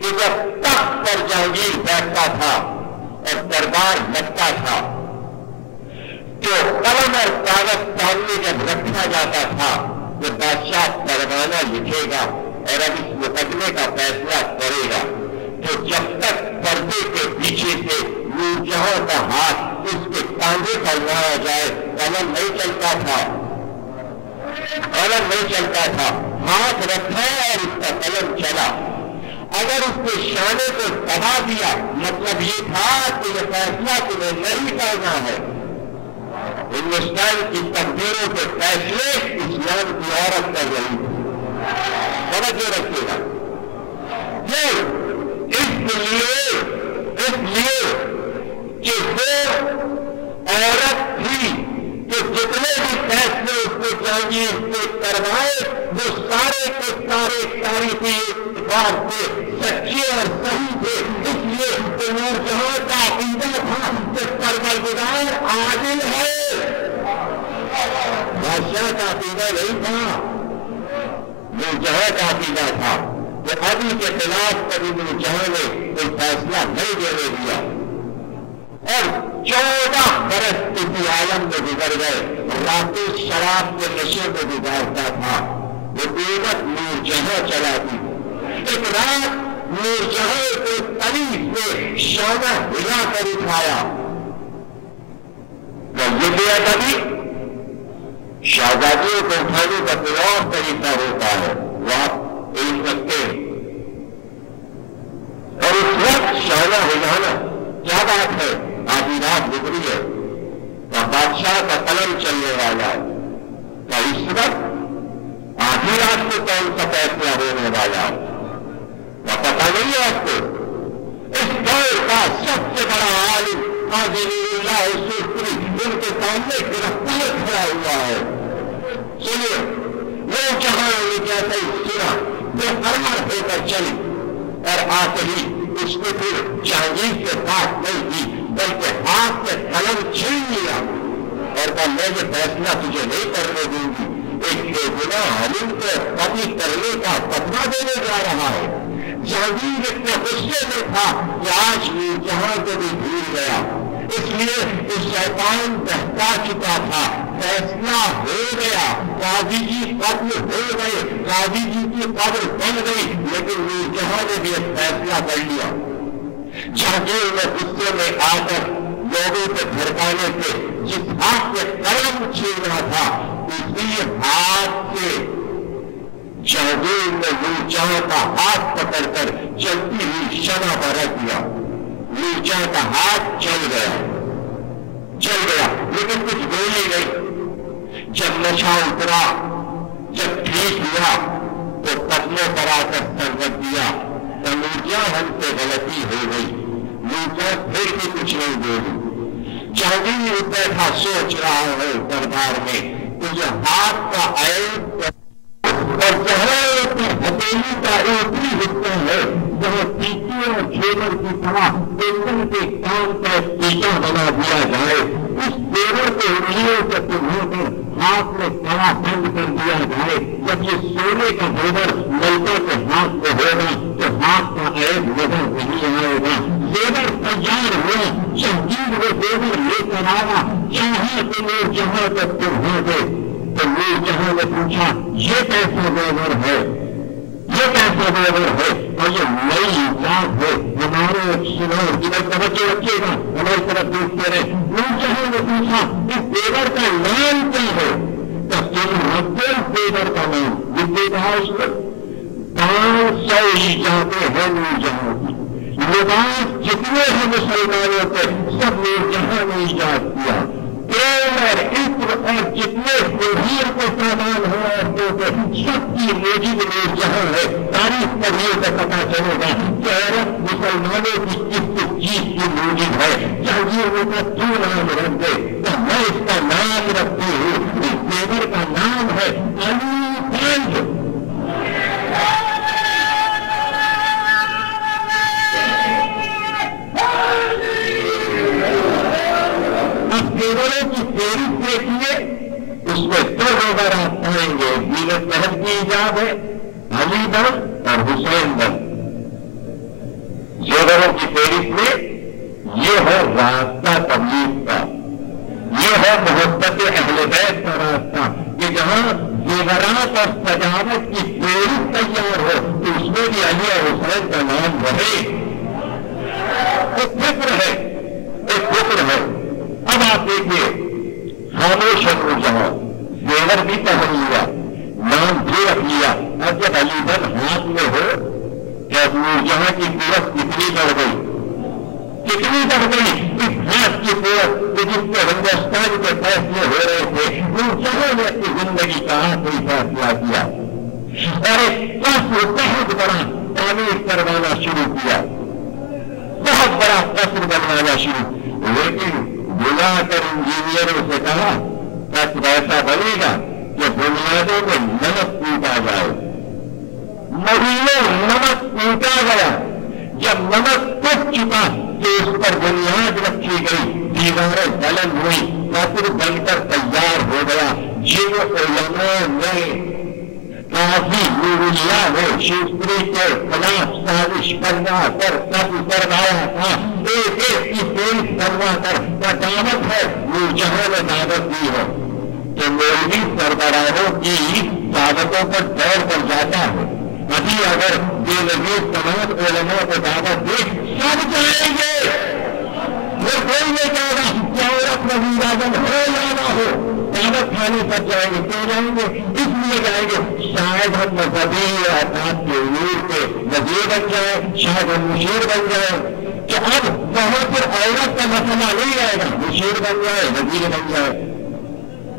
کہ جب تخت پر جہانگیر بیٹھتا تھا اور دربار لگتا تھا تو قلم اور کاغذ سامنے جب رکھا جاتا تھا تو بادشاہ پروانہ لکھے گا اور اب اس مقدمے کا فیصلہ کرے گا. تو جب تک پردے کے پیچھے سے نور جہاں کا ہاتھ اس کے کاندھے پر نہ آ جائے قلم نہیں چلتا تھا. قلم نہیں چلتا تھا، ہاتھ رکھا اور اس کا قلم چلا. اگر اس کے شانے کو دبا دیا مطلب یہ تھا کہ یہ فیصلہ تمہیں نہیں کرنا ہے. ہندوستان کی تقدیروں کے فیصلے اسلام کی عورت کر رہی ہے. توجہ رکھیے گا. اس لیے کہ وہ عورت تھی کہ جتنے بھی فیصلے اس نے جہانگیر سے کروائے وہ سارے کے سارے تاریخی اعتبار سے سچے اور صحیح تھے. اس لیے نور جہاں کا عقیدہ تھا کہ پروردگار عادل ہے. بادشاہ کا عقیدہ نہیں تھا، نور جہاں کا عقیدہ تھا کہ ابھی کے خلاف کبھی نور جہاں نے کوئی فیصلہ نہیں دینے دیا. اور 14 برس کسی عالم میں گزر گئے، راتیں شراب کے نشے میں گزارتا تھا. حکومت نور جہاں چلاتی. ایک رات نور جہاں کو طریق سے شانہ ہلا کر اٹھایا. یہ دیا کبھی شہزادیوں کو اٹھانے کا کوئی اور طریقہ ہوتا ہے، وہ آپ ایک سکتے ہیں. اور اس وقت شانہ ہلانا کیا بات ہے؟ آدھی رات گزری ہے، بادشاہ کا قلم چلنے والا ہے. اس وقت آدھی رات کو کون سا فیصلہ ہونے والا ہے پتا نہیں ہے آپ کو. اس دور کا سب سے بڑا عالم قاضی اللہ سوتری ان کے سامنے گرفتار کھڑا ہوا ہے. سنیے، وہ جہاں نے جیسے سنا وہ فرمان ہو کر چلی اور آتے ہی اس نے پھر جہانگیر سے بات نہیں کی بلکہ ہاتھ سے قلم چھین لیا اور کہا میں یہ فیصلہ تجھے نہیں کرنے دوں گی. ایک بے گناہ عالم کو قتل کرنے کا فتویٰ دینے جا رہا ہے. جہانگیر اتنے غصے میں تھا کہ آج نور جہاں کو بھی بھول گیا. اس لیے اس شیطان بہتا چکا تھا، فیصلہ ہو گیا، قاضی جی قتل ہو گئے، قاضی جی کی قبر بن گئی، لیکن نور جہاں نے بھی ایک فیصلہ کر لیا۔ جہانگیر نے غصے میں آ کر لوگوں کو بھڑکانے سے جس ہاتھ سے قلم چھینا تھا، اسی ہاتھ سے جہانگیر نے نور جہاں کا ہاتھ پکڑ کر چلتی ہوئی شمع پر رکھ دیا۔ نور جہاں کا ہاتھ چل گیا، لیکن کچھ بولی نہیں۔ جب نشہ اترا، جب ٹھیک ہوا تو قدموں پر آ کر سر رکھ دیا، تو نور جہاں ہم سے غلطی ہو گئی۔ نور جہاں پھر بھی کچھ نہیں بولی۔ جہانگیر بیٹھا سوچ رہا ہے دربار میں کہ یہ ہاتھ کا عیب اور جہاں کی ہتھیلی کا ایک ہی حصہ ہے جہاں تیکے اور چھیدر کی طرح ایندھن کے کام کا ٹیکا بنا دیا جائے، اس تیرے کو انگلیوں سے پگھو کر ہاتھ میں کڑا بند کر دیا جائے۔ جب یہ سونے کا زیور ملکوں کے ہاتھ میں ہوگا تو ہاتھ کا عیب نظر نہیں آئے گا۔ زیور تیار ہوا، جہانگیر وہ زیور لے کر آیا، چاہے تو نور جہاں تک پگھو دے۔ تو نور جہاں نے پوچھا یہ کیسا زیور ہے، یہ کیسا زیور ہے؟ اور یہ نئی ایجاد ہے ہمارے سنور کی طرف توجہ رکھیے گا، ہماری طرف دیکھتے رہے۔ نور جہاں نے پوچھا اس زیور کا نام کیا ہے؟ تو تم رکھتے زیور کا نام جتنے کہا اس کو 500 ایجادیں ہیں نور جہاں کی، لباس جتنے ہیں مسلمانوں کے سب نور جہاں نے ایجاد کیا۔ تیل اور عطر اور جتنے مہیر کے سامان ہوا عورتوں کے سب کی موجود نور جہاں ہے۔ تاریخ پڑھنے سے پتا چلے گا کہ عورت مسلمانوں کی کس چیز کی موجود ہے۔ جہانگیر کا تو نام رکھ دے تو میں اس کا نام رکھتی ہوں، اس زیور کا نام ہے علی گنج۔ زیوروں کی فہرست دیکھیے، اس میں 2 زیور آپ پائیں گے، زینت محل کی ایجاد ہے، علی بن اور حسین بن۔ زیوروں کی فہرست میں یہ ہے راستہ تبلیغ کا، یہ ہے محبت اہل بیت کا راستہ، کہ جہاں زیورات اور سجاوٹ کی فہرست تیار ہو تو اس میں بھی علی اور حسین کا نام رہے۔ ایک فکر ہے، ایک فکر ہے۔ اب آپ دیکھیے خاموش ہے نور جہاں، زیور بھی پہن لیا، نام بھی رکھ لیا، اور جب علی بن ہاتھ میں ہو کہ نور جہاں کی قوت کتنی بڑھ گئی، کتنی بڑھ گئی اس ہاتھ کی قوت کہ جس سے ہندوستان کے فیصلے ہو رہے تھے، نور جہاں نے اپنی زندگی کا آخری فیصلہ کیا اور ایک قصر بہت بڑا تعمیر کروانا شروع کیا، بہت بڑا قصر بنوانا شروع، لیکن بلا کر انجینئروں سے کہا قصر ایسا بنے گا کہ بنیادوں میں نمک کوٹا جائے۔ مہینوں نمک کوٹا گیا، جب نمک ٹوٹ چکا تو اس پر بنیاد رکھی گئی، دیواریں بلند ہوئی، قصر بن کر تیار ہو گیا۔ جن علماء نے قاضی نور اللہ نے شیوستری کے خلاف سازش کرنا کر قتل کروایا تھا، ایک ایک کی فیس کروا کر دعوت ہے نور جہاں نے دعوت دی ہے کہ مولوی سربراہوں کی دعوتوں پر دوڑ کر جاتا ہے۔ ابھی اگر بے نظیر تمام علماء کو دعوت دے سب جائیں گے، وہ کوئی نہیں کہے گا کہ عورت وزیر اعظم ہو یا نہ ہو، دعوت کھانے پر جائیں گے، کیوں جائیں گے؟ اس لیے جائیں گے شاید ہم مذہبی احکام کے امور کے وزیر بن جائیں، شاید ہم مشیر بن جائیں، کہ اب وہاں پر عورت کا مسئلہ نہیں آئے گا، مشیر بن جائے، وزیر بن جائے،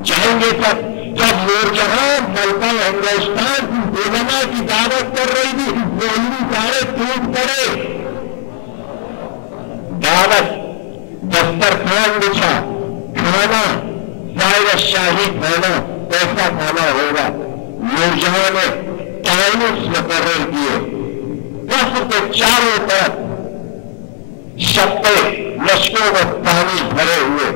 جائیں گے سب۔ جب نور جہاں ملکہ ہندوستان علماء کی دعوت کر رہی تھی، مولوی سارے ٹوٹ پڑے، دعوت دسترخوان بچھا، کھانا ظاہر شاہی کھانا، ایسا کھانا ہوگا۔ نور جہاں نے ٹائمز مقرر کیے، قصر کے چاروں طرف شپے لشکروں میں پانی بھرے ہوئے،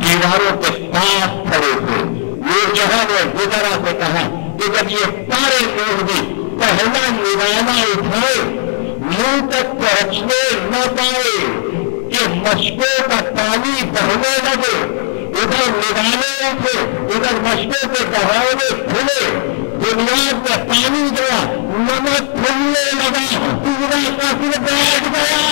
دیواروں کے پاس کھڑے تھے۔ نور جہاں نے وزرا سے کہا کہ جب یہ سارے لوگ بھی پہلا نوالہ اٹھائے منہ تک پہنچنے نہ پائے کہ مشکوں کا پانی بہنے لگے، ادھر نگانے تھے، ادھر مشکوں کے بہانے کھلے، بنیاد میں پانی گیا، نمک کھلنے لگا، پورا کافر بیٹھ گیا۔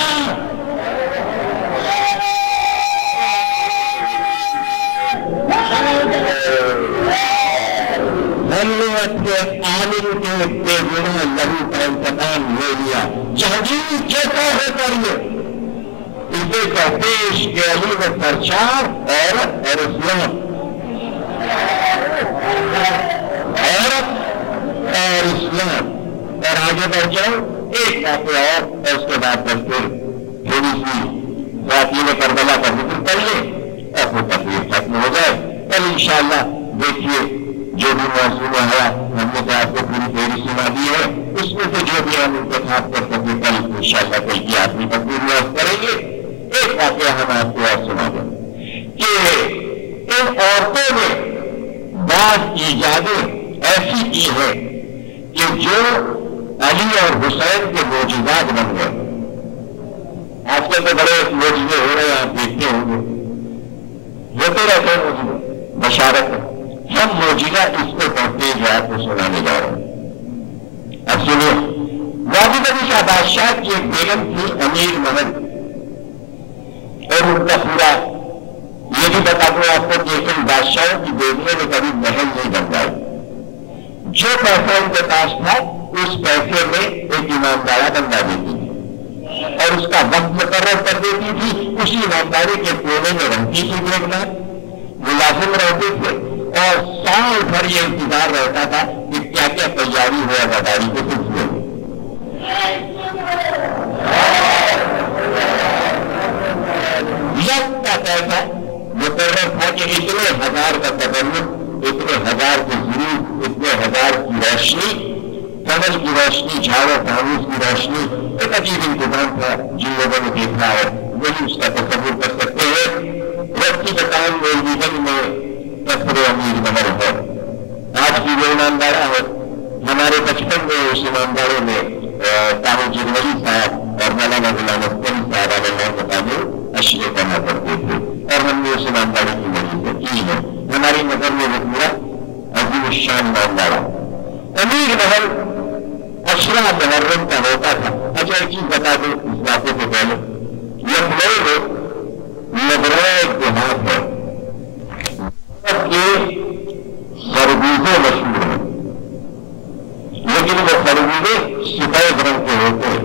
ہم نے اپنے عالم کے بے گناہ لہو کا انتقام لے لیا۔ جہانگیر کیسا ہے کریے، اسے کہتے عشق علی و سرشار، عورت اور اسلام، عورت اور اسلام۔ اور آگے بڑھ جاؤ، ایک واقعہ اور اس کے بعد بلکہ تھوڑی سی خواتین کربلا کا ذکر کر لیں اور پھر تقریر ختم ہو جائے۔ کل انشاءاللہ دیکھیے جو بھی موضوع ہے، ہم نے تو آپ کو پوری تھیوری سنا دی ہے، اس میں سے جو بھی ہم انتخاب کر سکیں کل انشاءاللہ کل کی آدمی تقریر میں کریں گے۔ ایک واقعہ ہم آپ کو اور سنا دیں کہ ان عورتوں نے بعض ایجادیں ایسی کی ہے کہ جو علی اور حسین کے معجزات بن گئے۔ آج کل تو بڑے معجزے ہو رہے ہیں، آپ دیکھتے ہوں گے، ہوتے رہتے ہیں معجزے، بشارت ہے۔ ہم معجزہ اس کو پڑھتے جو آپ کو سنانے جا رہے ہیں۔ اب سنیے، واجد علی شاہ بادشاہ کی ایک بیگم تھی امیر محل، اور ان کا پورا یہ بھی بتا دوں آپ کو کہ ان بادشاہوں کی بیگموں نے کبھی محل نہیں بنوائی۔ جو پیسہ ان کے پاس تھا اس پیسے میں ایک ایماندارہ بنوا دیتی تھی اور اس کا وقت مقرر کر دیتی تھی، اسی ایمانداری کے کونے میں رہتی تھی، بیگم ملازم رہتے تھے اور سال بھر یہ انتظار رہتا تھا کہ کیا کیا تیاری ہو اداکاری کے سلسلے میں۔ وقت کا پیسہ مقرر تھا کہ اتنے ہزار کا تبرک، اتنے ہزار کی ضرور، اتنے ہزار کی روشنی، کمل کی روشنی، جھاڑو فانوس کی روشنی، ایک عجیب انتظام تھا۔ جن لوگوں نے دیکھا ہے وہی اس کا تصور کر سکتے ہیں۔ وقت کی دکان میں کفر امیر محل ہے، آج بھی وہ ایماندارہ ہے۔ ہمارے بچپن میں اس ایمانداروں میں تاہو جنوری صاحب اور مولانا غلام اختر صاحب علیہ مطابق اشرے کرنا کرتے تھے اور ہم نے اس ایمانداری کی وجہ کی ہے۔ ہماری نظر میں وہ پورا عظیم الشان ایماندارہ امیر محل اشرا محرم کا ہوتا تھا۔ اچھا ایک چیز بتا دوں اس باتوں سے پہلے، لبرے ایک دیہات ہے کے خربوزے مشہور ہیں، لیکن وہ خربوزے سفید رنگ کے ہوتے ہیں،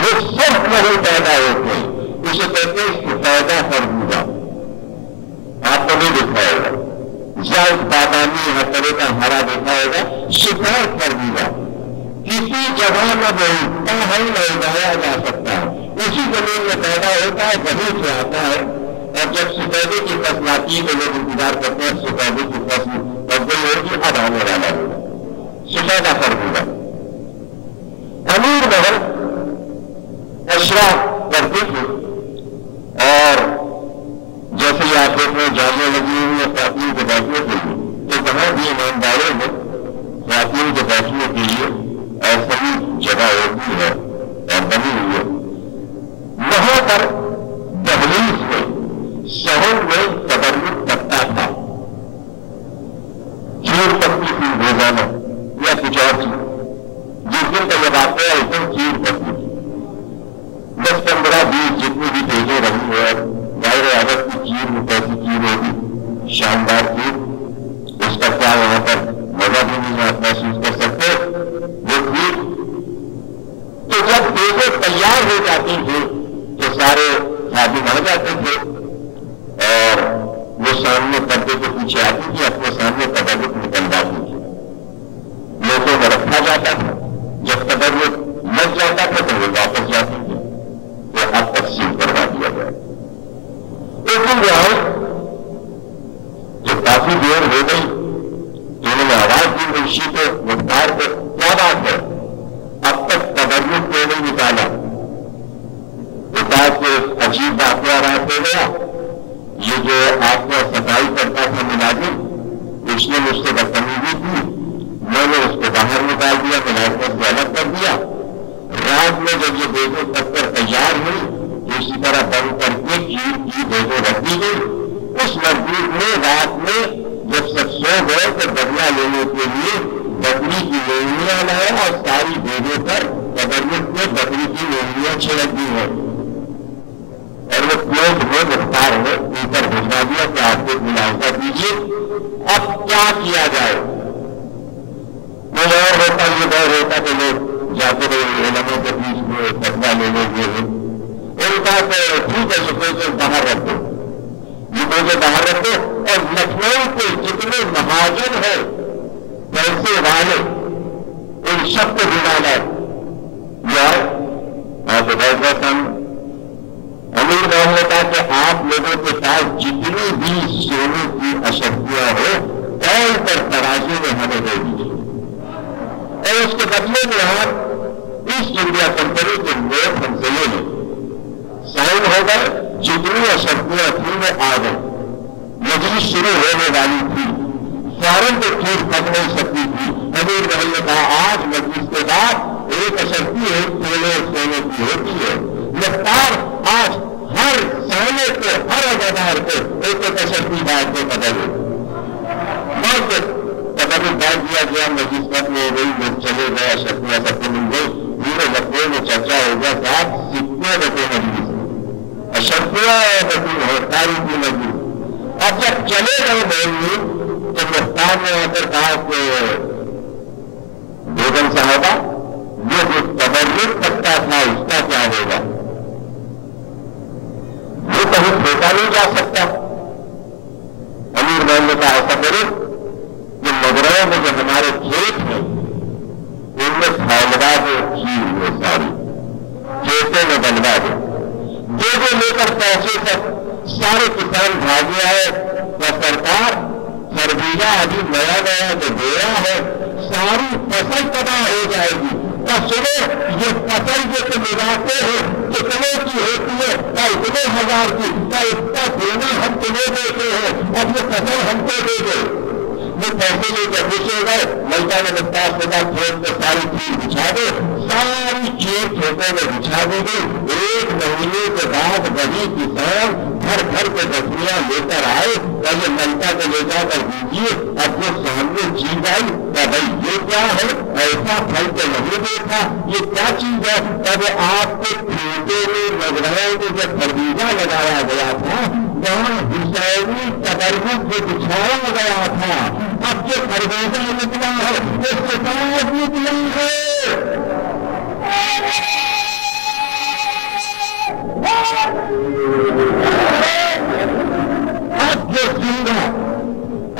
وہ سب محل پیدا ہوتے ہیں، اسے کہتے ہیں سفیدہ خربوزہ۔ آپ کو نہیں دیکھا ہوگا، زرد بادامی ہر طرح کا ہرا دیکھا ہوگا، سفید خربوزہ کسی جگہ میں بولتا ہے نہ اگایا جا سکتا ہے، اسی زمین میں پیدا ہوتا ہے، وہیں سے آتا ہے۔ اور جب سفیدے کی فصل آتی ہے تو لوگ انتظار کرتے ہیں سفیدے کی فصل تبدیل ہوگی، اب آنے والا ہوگا سفیدہ خربوزہ۔ امیر محل اشرا کرتے تھے اور جیسے ہی آپ دیکھ رہے جالیاں لگی ہوئی ہیں خواتین کے بیٹھنے کے لیے، تو جہاں بھی ایمانداروں میں خواتین کے بیٹھنے کے لیے ایسی جگہ ہوتی ہے اور بنی ہوئی ہے، وہاں پر دہلیز میں شہر میں تبرک کرتا تھا، کھیر پکتی تھی روزانہ یا کچھ اور چیز، جس دن کا جب آتا ہے اس دن کھیر پکتی تھی، 10-15 20 جتنی بھی بھیجے رہی ہے، ظاہر عادت کی کھیر میں کیسی کھیر ہوگی، شاندار کھیر، اس کا کیا وہاں پر مزہ بھی نہیں آپ محسوس کر سکتے وہ کھیر۔ تو جب بیٹے تیار ہو جاتی تھی تو سارے خادم آ جاتے تھے اور وہ سامنے پردے کے پیچھے آتی تھی، اپنے سامنے تبرک نکلواتی تھی، لوگوں میں رکھا جاتا تھا، جب تبرک لگ جاتا تھا تو وہ واپس جاتی تھی، وہ اب تقسیم کروا دیا گیا۔ ایک دن جو ہے جو کافی دیر ہو گئی تو انہوں نے آواز دی منشی کو، مختار کو، کیا بات ہے اب تک تبرک کیوں نہیں نکالا؟ بتا کے عجیب واقعہ رات ہو گیا، یہ جو آپ کو صفائی کرتا تھا ملازم، اس نے مجھ سے بدتمیزی کی، میں نے اس کو باہر نکال دیا، ملازمت سے الگ کر دیا۔ رات میں جب یہ بیگم پک کر تیار ہوئی تو اس کی دیکھو رکھ دی گئی. اس مسجد میں رات میں جب سب سو گئے تو بدلہ لینے کے لیے بکری کی لوہیاں لائے اور ساری دیگوں پر تبرک میں بکری کی لوہیاں چھڑک دی ہیں اور وہ کلوز ہو گرفتار ہو اوپر بھجوا دیا کہ آپ کو ملاحظہ کیجیے. اب کیا کیا جائے؟ کوئی اور ہوتا یہ دور ہوتا کہ لوگ جاتے رہے علموں کے بیچ میں بدلہ لینے کے لیے. ان کا تو ٹھیک ہے یہ کوئی باہر رکھ دو، یہ کوئی باہر رکھ دو. اور لکھنؤ کے جتنے مہاجن ہیں پیسے والے ان سب کو بلانا یا آپ امیر محمد نے کہا کہ آپ لوگوں کے پاس جتنی بھی سونے کی اشیاء ہو تول پر ترازو میں ہمیں دے دیجیے اور اس کے بدلے میں ہم ایسٹ انڈیا کمپنی کے لوگ ہم سے لے لیں. سائن ہو گئے، جتنی اشیاء تھی وہ آ گئی. مجلس شروع ہونے والی تھی، فوراً تو ٹھیک پک نہیں سکتی تھی. امیر محمد نے کہا آج مجلس کے بعد ایک اشیاء ہے تولے سونے کی ہوتی ہے. مختار آج ہر سونے کو ہر ادار کو ایک ایک اشیاء بات کو بدلے تبدیل بات دیا گیا. مجلس میں ہو گئی، لوگ چلے گئے، اشیاء سب کو مل گئی. پورے لکھنؤ میں چرچا ہو گیا کہ آپ سکے رکھے مجلس اشیاء ہو تاریخی مجلس. اب جب چلے گئے بولنے تو مختار نے آ کر کہا کہ بیگم صاحبہ یہ جو تبرک کرتا تھا اس کا کیا ہوگا؟ وہ کہیں پھینکا نہیں جا سکتا. امیر محمد نے کہا ایسا کرو کہ مدروں میں جو ہمارے کھیت ہیں ان میں پھیلوا دو کھیر ہوئے ساری کھیتوں میں بنوا دو. جو لے کر پہنچے تک سارے کسان بھاگے آئے تو سرکار خربوزہ ابھی نیا نیا جو بویا ہے ساری فصل تباہ ہو جائے گی. اور سنو یہ فصل جو تم اگاتے ہو کتنے کی ہوتی ہے؟ کیا اتنے ہزار کی؟ کیا اتنا دینا ہم تمہیں دیتے ہیں؟ اب یہ فصل ہم کو دے دو. وہ پیسے لے کر خوش ہو گئے. ملکہ نے مختار سے کہا کھیت میں ساری چیز بچھا دو. ساری چیز کھیتوں میں بچھا دے گی. ایک مہینے کے بعد وہی کسان گھر گھر کے بکریاں لے کر آئے اور یہ ملکہ کو لے جا کر دیجیے. اب وہ سامنے چیز آئی کہ بھائی یہ کیا ہے؟ ایسا پھل تو نہیں دیکھا، یہ کیا چیز ہے؟ تب آپ کے کھیتوں میں مدروں میں جب خربوزہ لگایا گیا تھا وہاں حسینی تبرک جو بچھایا گیا تھا اب جو خربوزہ نکلا ہے وہ سفید نکلا ہے.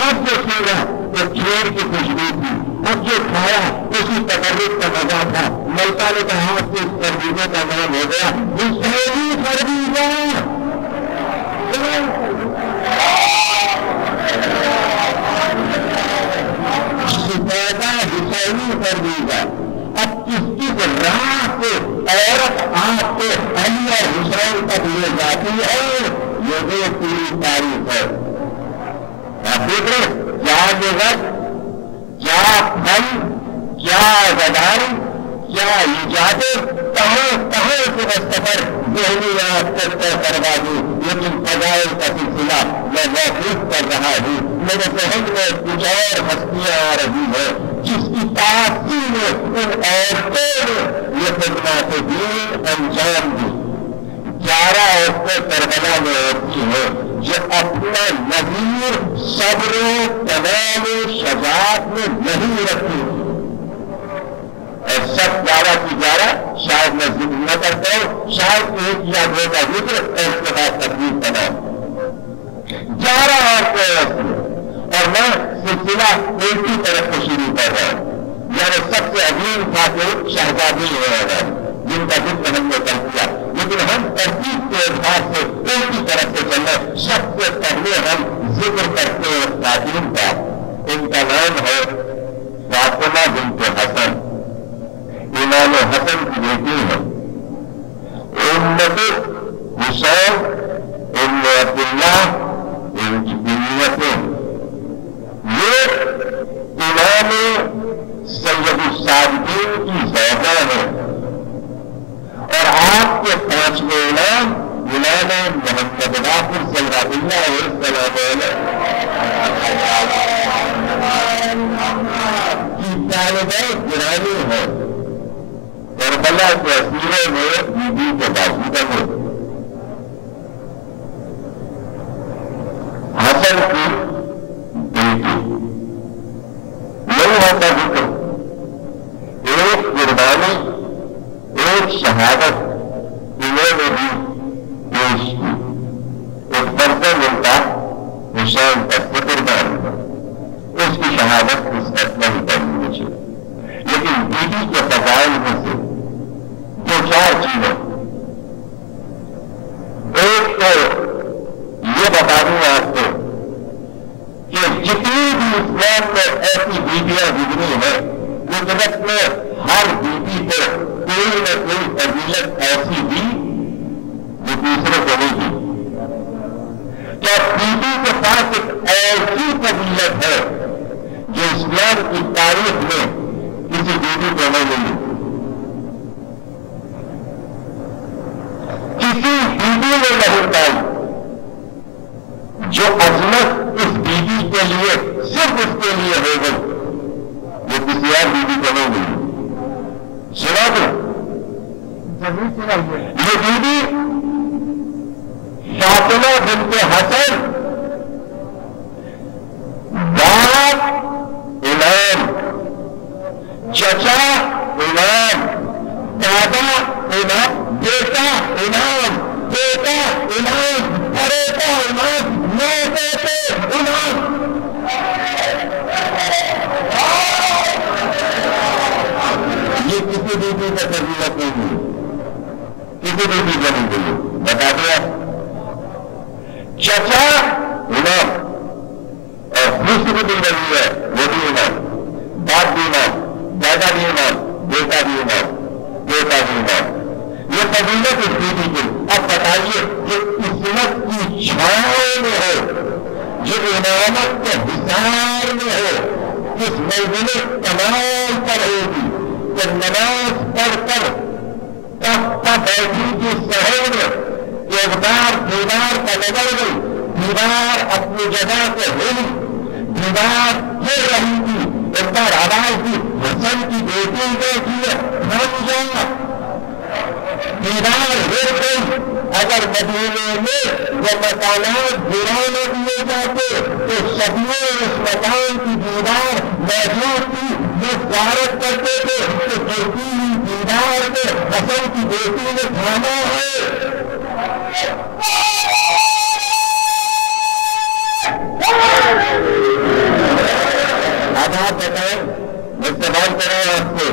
اب جو سنگا وہ کھیر کی خوشبو تھی. اب جو کھایا اسی تبرک کا مزہ تھا. ملکہ نے کہا کہ اس خربوزے کا نام ہو گیا حسینی خربوزہ. حسینی خربوزہ. اب کس کس راہ سے عورت آپ کو علی اور حسین تک لے جاتی ہے یہ بھی پوری تاریخ ہے. آپ دیکھ رہے کیا لغت، کیا پھل، کیا غداری، کیا ایجادیں کہاں سے سفر ذہنی یاد طے کروا دوں. لیکن فضائل کا سلسلہ میں محفوظ کر رہا ہوں. میرے ذہن میں کچھ اور ہستیاں آ رہی ہیں جس کی تاثیر میں ان عورتوں نے یہ خدمات دین انجام دی. 11 عورتیں کربلا میں ہوتی ہیں جو اپنا نظیر صبر و تمام شجاعت میں نہیں رکھتی. اور سب 11 کی 11 شاید میں ذکر نہ کرتا ہوں، شاید ایک یا دو کا ذکر اور اس کے بعد تقریب بناؤں. 11 عورتیں اور میں سلسلہ ایک ہی طرف سے شروع کر رہا ہوں. یعنی سب سے عظیم خاتون شہزادی ہے جن کا ذکر ہم نے کر دیا، لیکن ہم ترتیب کے اعتبار سے ایک ہی طرف سے چلے. سب سے پہلے ہم ذکر کرتے ہیں خاتون کا. ان کا نام ہے فاطمہ بنت حسن. امام حسن کی بیٹی ہے. امت حسین ام عبداللہ ان کی بنیتیں. یہ امام سید الصابرین کی زوجہ ہے اور آپ کے 5ویں امام مولانا محمد باقر صلوات اللہ السلام کی طالبہ گرامی ہے کربلا کے اسیروں میں بی بی کے بازی کا ہو حسن کی بیٹی نہیں ہوتا ذکر ایک قربانی ایک شہادت انہوں نے بھی پیش کی ایک برتن ملتا حسین پر قربان اس کی شہادت اس وقت نہیں کرنی چاہیے لیکن بیٹی کے فضائل میں سے دو چار چیزیں ایک تو یہ بتا دوں آپ کو کہ جتنی بھی اسلام میں ایسی بیٹیاں گزری ہیں وہ جگت میں ہر بیٹی کو کوئی نہ کوئی فضیلت ایسی دی جو دوسرے کو نہیں دی کیا بیٹی کے پاس ایک ایسی فضیلت ہے جو اسلام کی تاریخ میں کسی بیٹی کو نہیں ملی کسی بیٹی نے نہیں پائی جو عظمت اس بیوی کے لیے صرف اس کے لیے ہو گئی وہ کسی اور بیوی کو نہیں ملی سنا دو یہ بیوی فاطمہ بنت حسن باپ امام چچا امام دادا امام بیٹا امام بیٹا امام پڑوتا امام موتے امام یہ کسی بیٹی کا فضیلت نہیں ہوئی کسی بیٹی کا نہیں ہوئی بتا دیا چچا امام اور دوسری بھی نہیں ہے وہ بھی امام باپ بھی امام دادا بھی امام بیٹا بھی امام بیٹا بھی امام یہ فضیلت اس بیٹی کی اب بتائیے کہ عصمت کی چھاؤں میں ہو جو امامت کے حصار میں ہو کس منزل کمال پر ہوگی کہ نماز پڑھ کر بیٹھی کی سہر میں ایک بار دیوار کا نظر گئی دیوار اپنی جگہ سے ہوئی دیوار گر رہی تھی ایک بار آواز دی حسن کی بیٹی بیٹھی ہے ہم جاؤ دیوار گر گئی اگر مدینے میں وہ مکانات گرا نہ دیے جاتے تو صدیوں اس مکان کی دیوار موجود تھی وہ زیارت کرتے تھے کہ گرتی ہوئی دیوار میں حسن کی بیٹی نے کھانا ہے اب آپ بتائیں میں سوال کر رہا ہوں آپ کو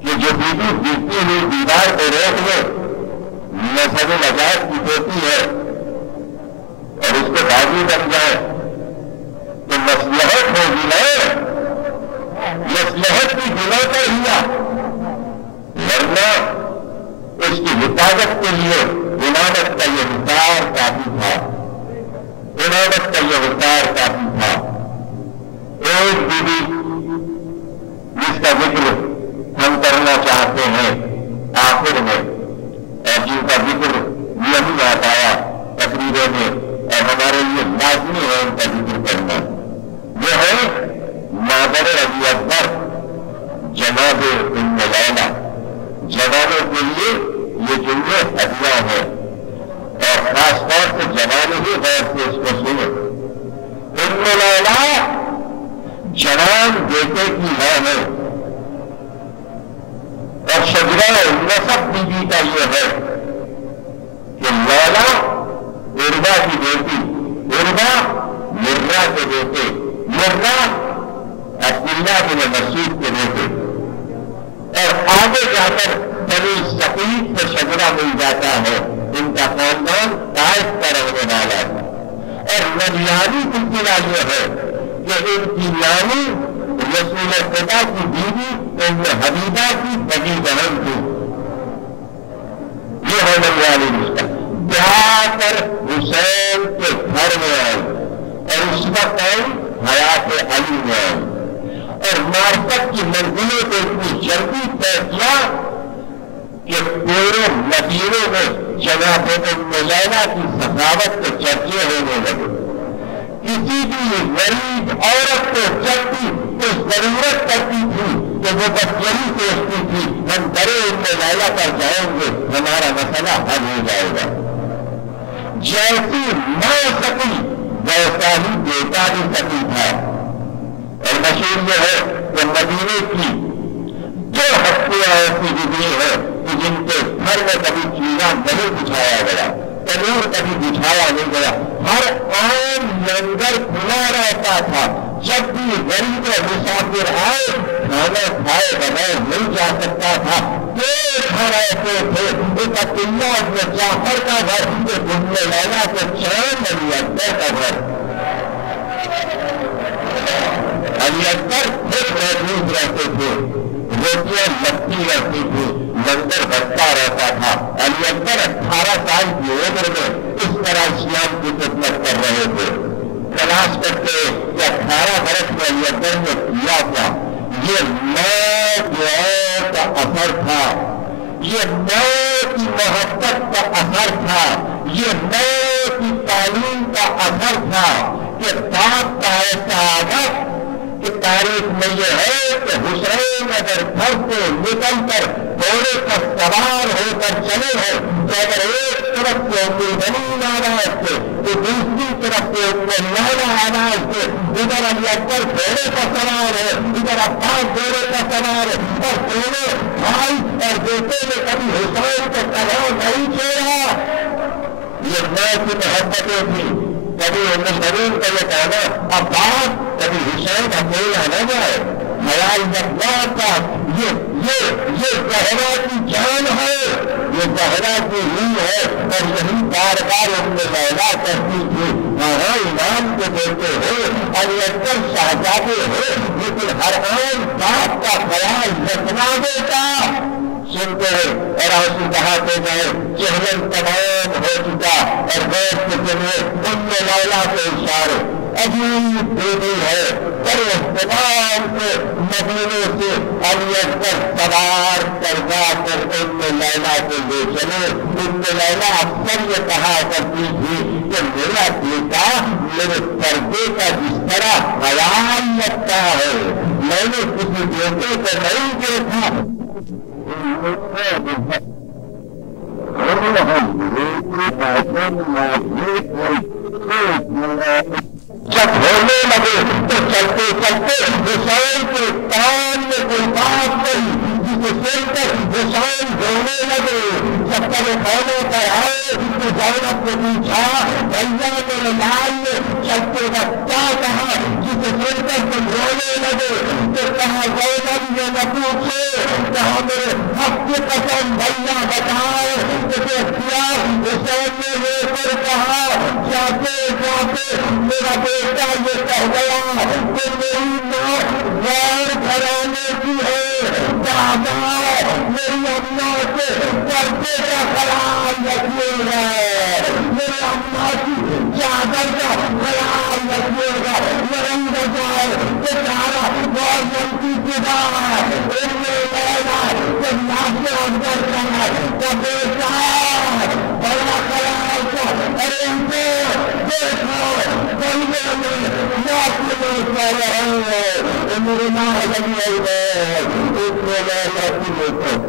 کہ جو بیٹی گرتی ہوئی دیوار کو روک لے نسب نجات کی ہوتی ہے اور اس کو بازی بن جائے تو مصلحت ہوگی نا مصلحت کی بنا کر ہوا ورنہ اس کی حفاظت کے لیے امامت کا یہ وقار کافی تھا امامت کا یہ وقار کافی تھا ایک بیوی جس کا ذکر ہم کرنا چاہتے ہیں آخر میں اور جن کا ذکر نہیں آ پایا تقریروں میں اور ہمارے لیے لازمی ہے ان کا ذکر کرنا وہ ہے مادر علی اکبر جناب ام لیلا جوانوں کے لیے یہ جملے ہدیہ ہے اور خاص طور سے جوان ہی غور سے اس کو سنیں ام لیلا جوان بیٹے کی ماں ہے اور شجرہ نسب بیوی کا یہ ہے کہ لیلا عربہ کی بیٹی عربہ مرہ کے بیٹے مرہ عبداللہ بن مسعود کے بیٹے اور آگے جا کر بنی ثقیف سے شجرہ مل جاتا ہے ان کا خاندان طائف کا رہنے والا ہے اور نبیانی سلسلہ یہ ہے کہ ان کی نانی رسول خدا کی بیوی ام حبیبہ کی بڑی بہن تھی یہ ہے نبیانی رشتہ بیاہ کر حسین کے گھر میں آئی اور اس وقت آئی حیات علی میں آئی اور معرفت کی منزلوں کو اتنی جلدی طے کیا کہ پورے مدینے میں جناب لیلا کی سخاوت کے چرچے ہونے لگے. کسی بھی غریب عورت کو جب بھی کوئی ضرورت پڑتی تھی کہ وہ بس یہی سوچتی تھی ہم بڑے لیلا پر جائیں گے ہمارا مسئلہ حل ہو جائے گا. جیسی ماں سکی ویسا ہی بیٹا بھی سکی تھا. اور مشہور یہ ہے کہ مدینے کی 2 ہفتیاں ایسی گزری ہے کہ جن کے گھر میں کبھی چیزاں نہیں بچھایا گیا, تنور کبھی بچھایا نہیں گیا. ہر عام لنگر کھلا رہتا تھا. جب بھی غریب مسافر آئے کھانا کھائے بغیر نہیں جا سکتا تھا. پیٹ بھر ایسے تھے. ایک عبداللہ بن جعفر کا گھر, ایک ام لیلا کے چین علی اکبر کا گھر. علی اکبر خود محفوظ رہتے تھے, روٹیاں لگتی رہتی تھی, لنگر بچتا رہتا تھا. علی اکبر 18 سال کی عمر میں اس طرح اسلام کی خدمت کر رہے تھے. تلاش کرتے کہ 18 برس میں علی اکبر نے کیا کیا. یہ ماں دعا کا اثر تھا, یہ ماں کی محبت کا اثر تھا, یہ ماں کی تعلیم کا اثر تھا کہ باپ کا ایسا عادت کہ تاریخ میں یہ ہے کہ حسین اگر گھر سے نکل کر گھوڑے پر سوار ہو کر چلے ہیں تو اگر ایک طرف سے بنی آواز سے تو دوسری طرف سے لانا آواز سے, ادھر علی اکبر گھوڑے پر سوار ہے, ادھر عباس گھوڑے پر سوار ہے, اور دونوں بھائی اور بیٹے نے کبھی حسین کو تباہ نہیں چھوڑا. یہ ماں کی محبتیں تھی. کبھی مشہور کا یہ کہنا عباس کبھی حسین اکیلا نہ جائے. خیال جبار کا یہ زہرا کی جان ہے, یہ زہرا کی روح ہے. اور یہی بار بار اپنے لیلا کرتی تھی. ہاں امام کو دیتے ہو, علی اکبر شہزادے ہو, لیکن ہر عام باپ کا خیال رکھنا دیتا. سنتے ہیں اور آنسو بہاتے گئے. چہرن تمام ہو چکا اور بیٹھ کے سنے ام لیلا کے اشارے. عجیب بیٹی ہے, بڑے اہتمام سے مدینے سے علی اکبر سوار کروا کر ام لیلا کو لے چلے. ام لیلا اکثر یہ کہا کرتی تھی کہ میرا بیٹا میرے پردے کا جس طرح خیال رکھتا ہے, میں نے کسی بیٹے کو نہیں دیکھا. جب ہونے لگے تو چلتے چلتے حسین کے کان میں کوئی بات نہیں جسے سن کر حسین ہونے لگے. جب تک کھانے پر آئے تو زینب نے پوچھا بھیا میرے لال نے چلتے وقت کیا کہا جسے سن کر تم رونے لگے. تو کہا زینب نے نہ پوچھے, کہا میرے حق کی قسم بھیا بتائے کہ اختیار. حسین نے لے کر کہا جاتے جاتے میرا بیٹا یہ کہہ گیا کہ میری ماں غیر گھرانے کی ہے, دادا میری اماں کے پردے کا خیال رکھیے گا, میری اماں کی چادر کا خیال رکھیے گا. لڑن بجائے کہ سارا بہت منفی فدا ان میں لیلا کہ ناشتے اندر کرنا کا بیٹا بڑا خیال کا. ارے ان کو دیکھو بندے میں ناکل میں کر رہے ہیں میرے ماں لگی ہے اس میں لیلا کی دیکھو.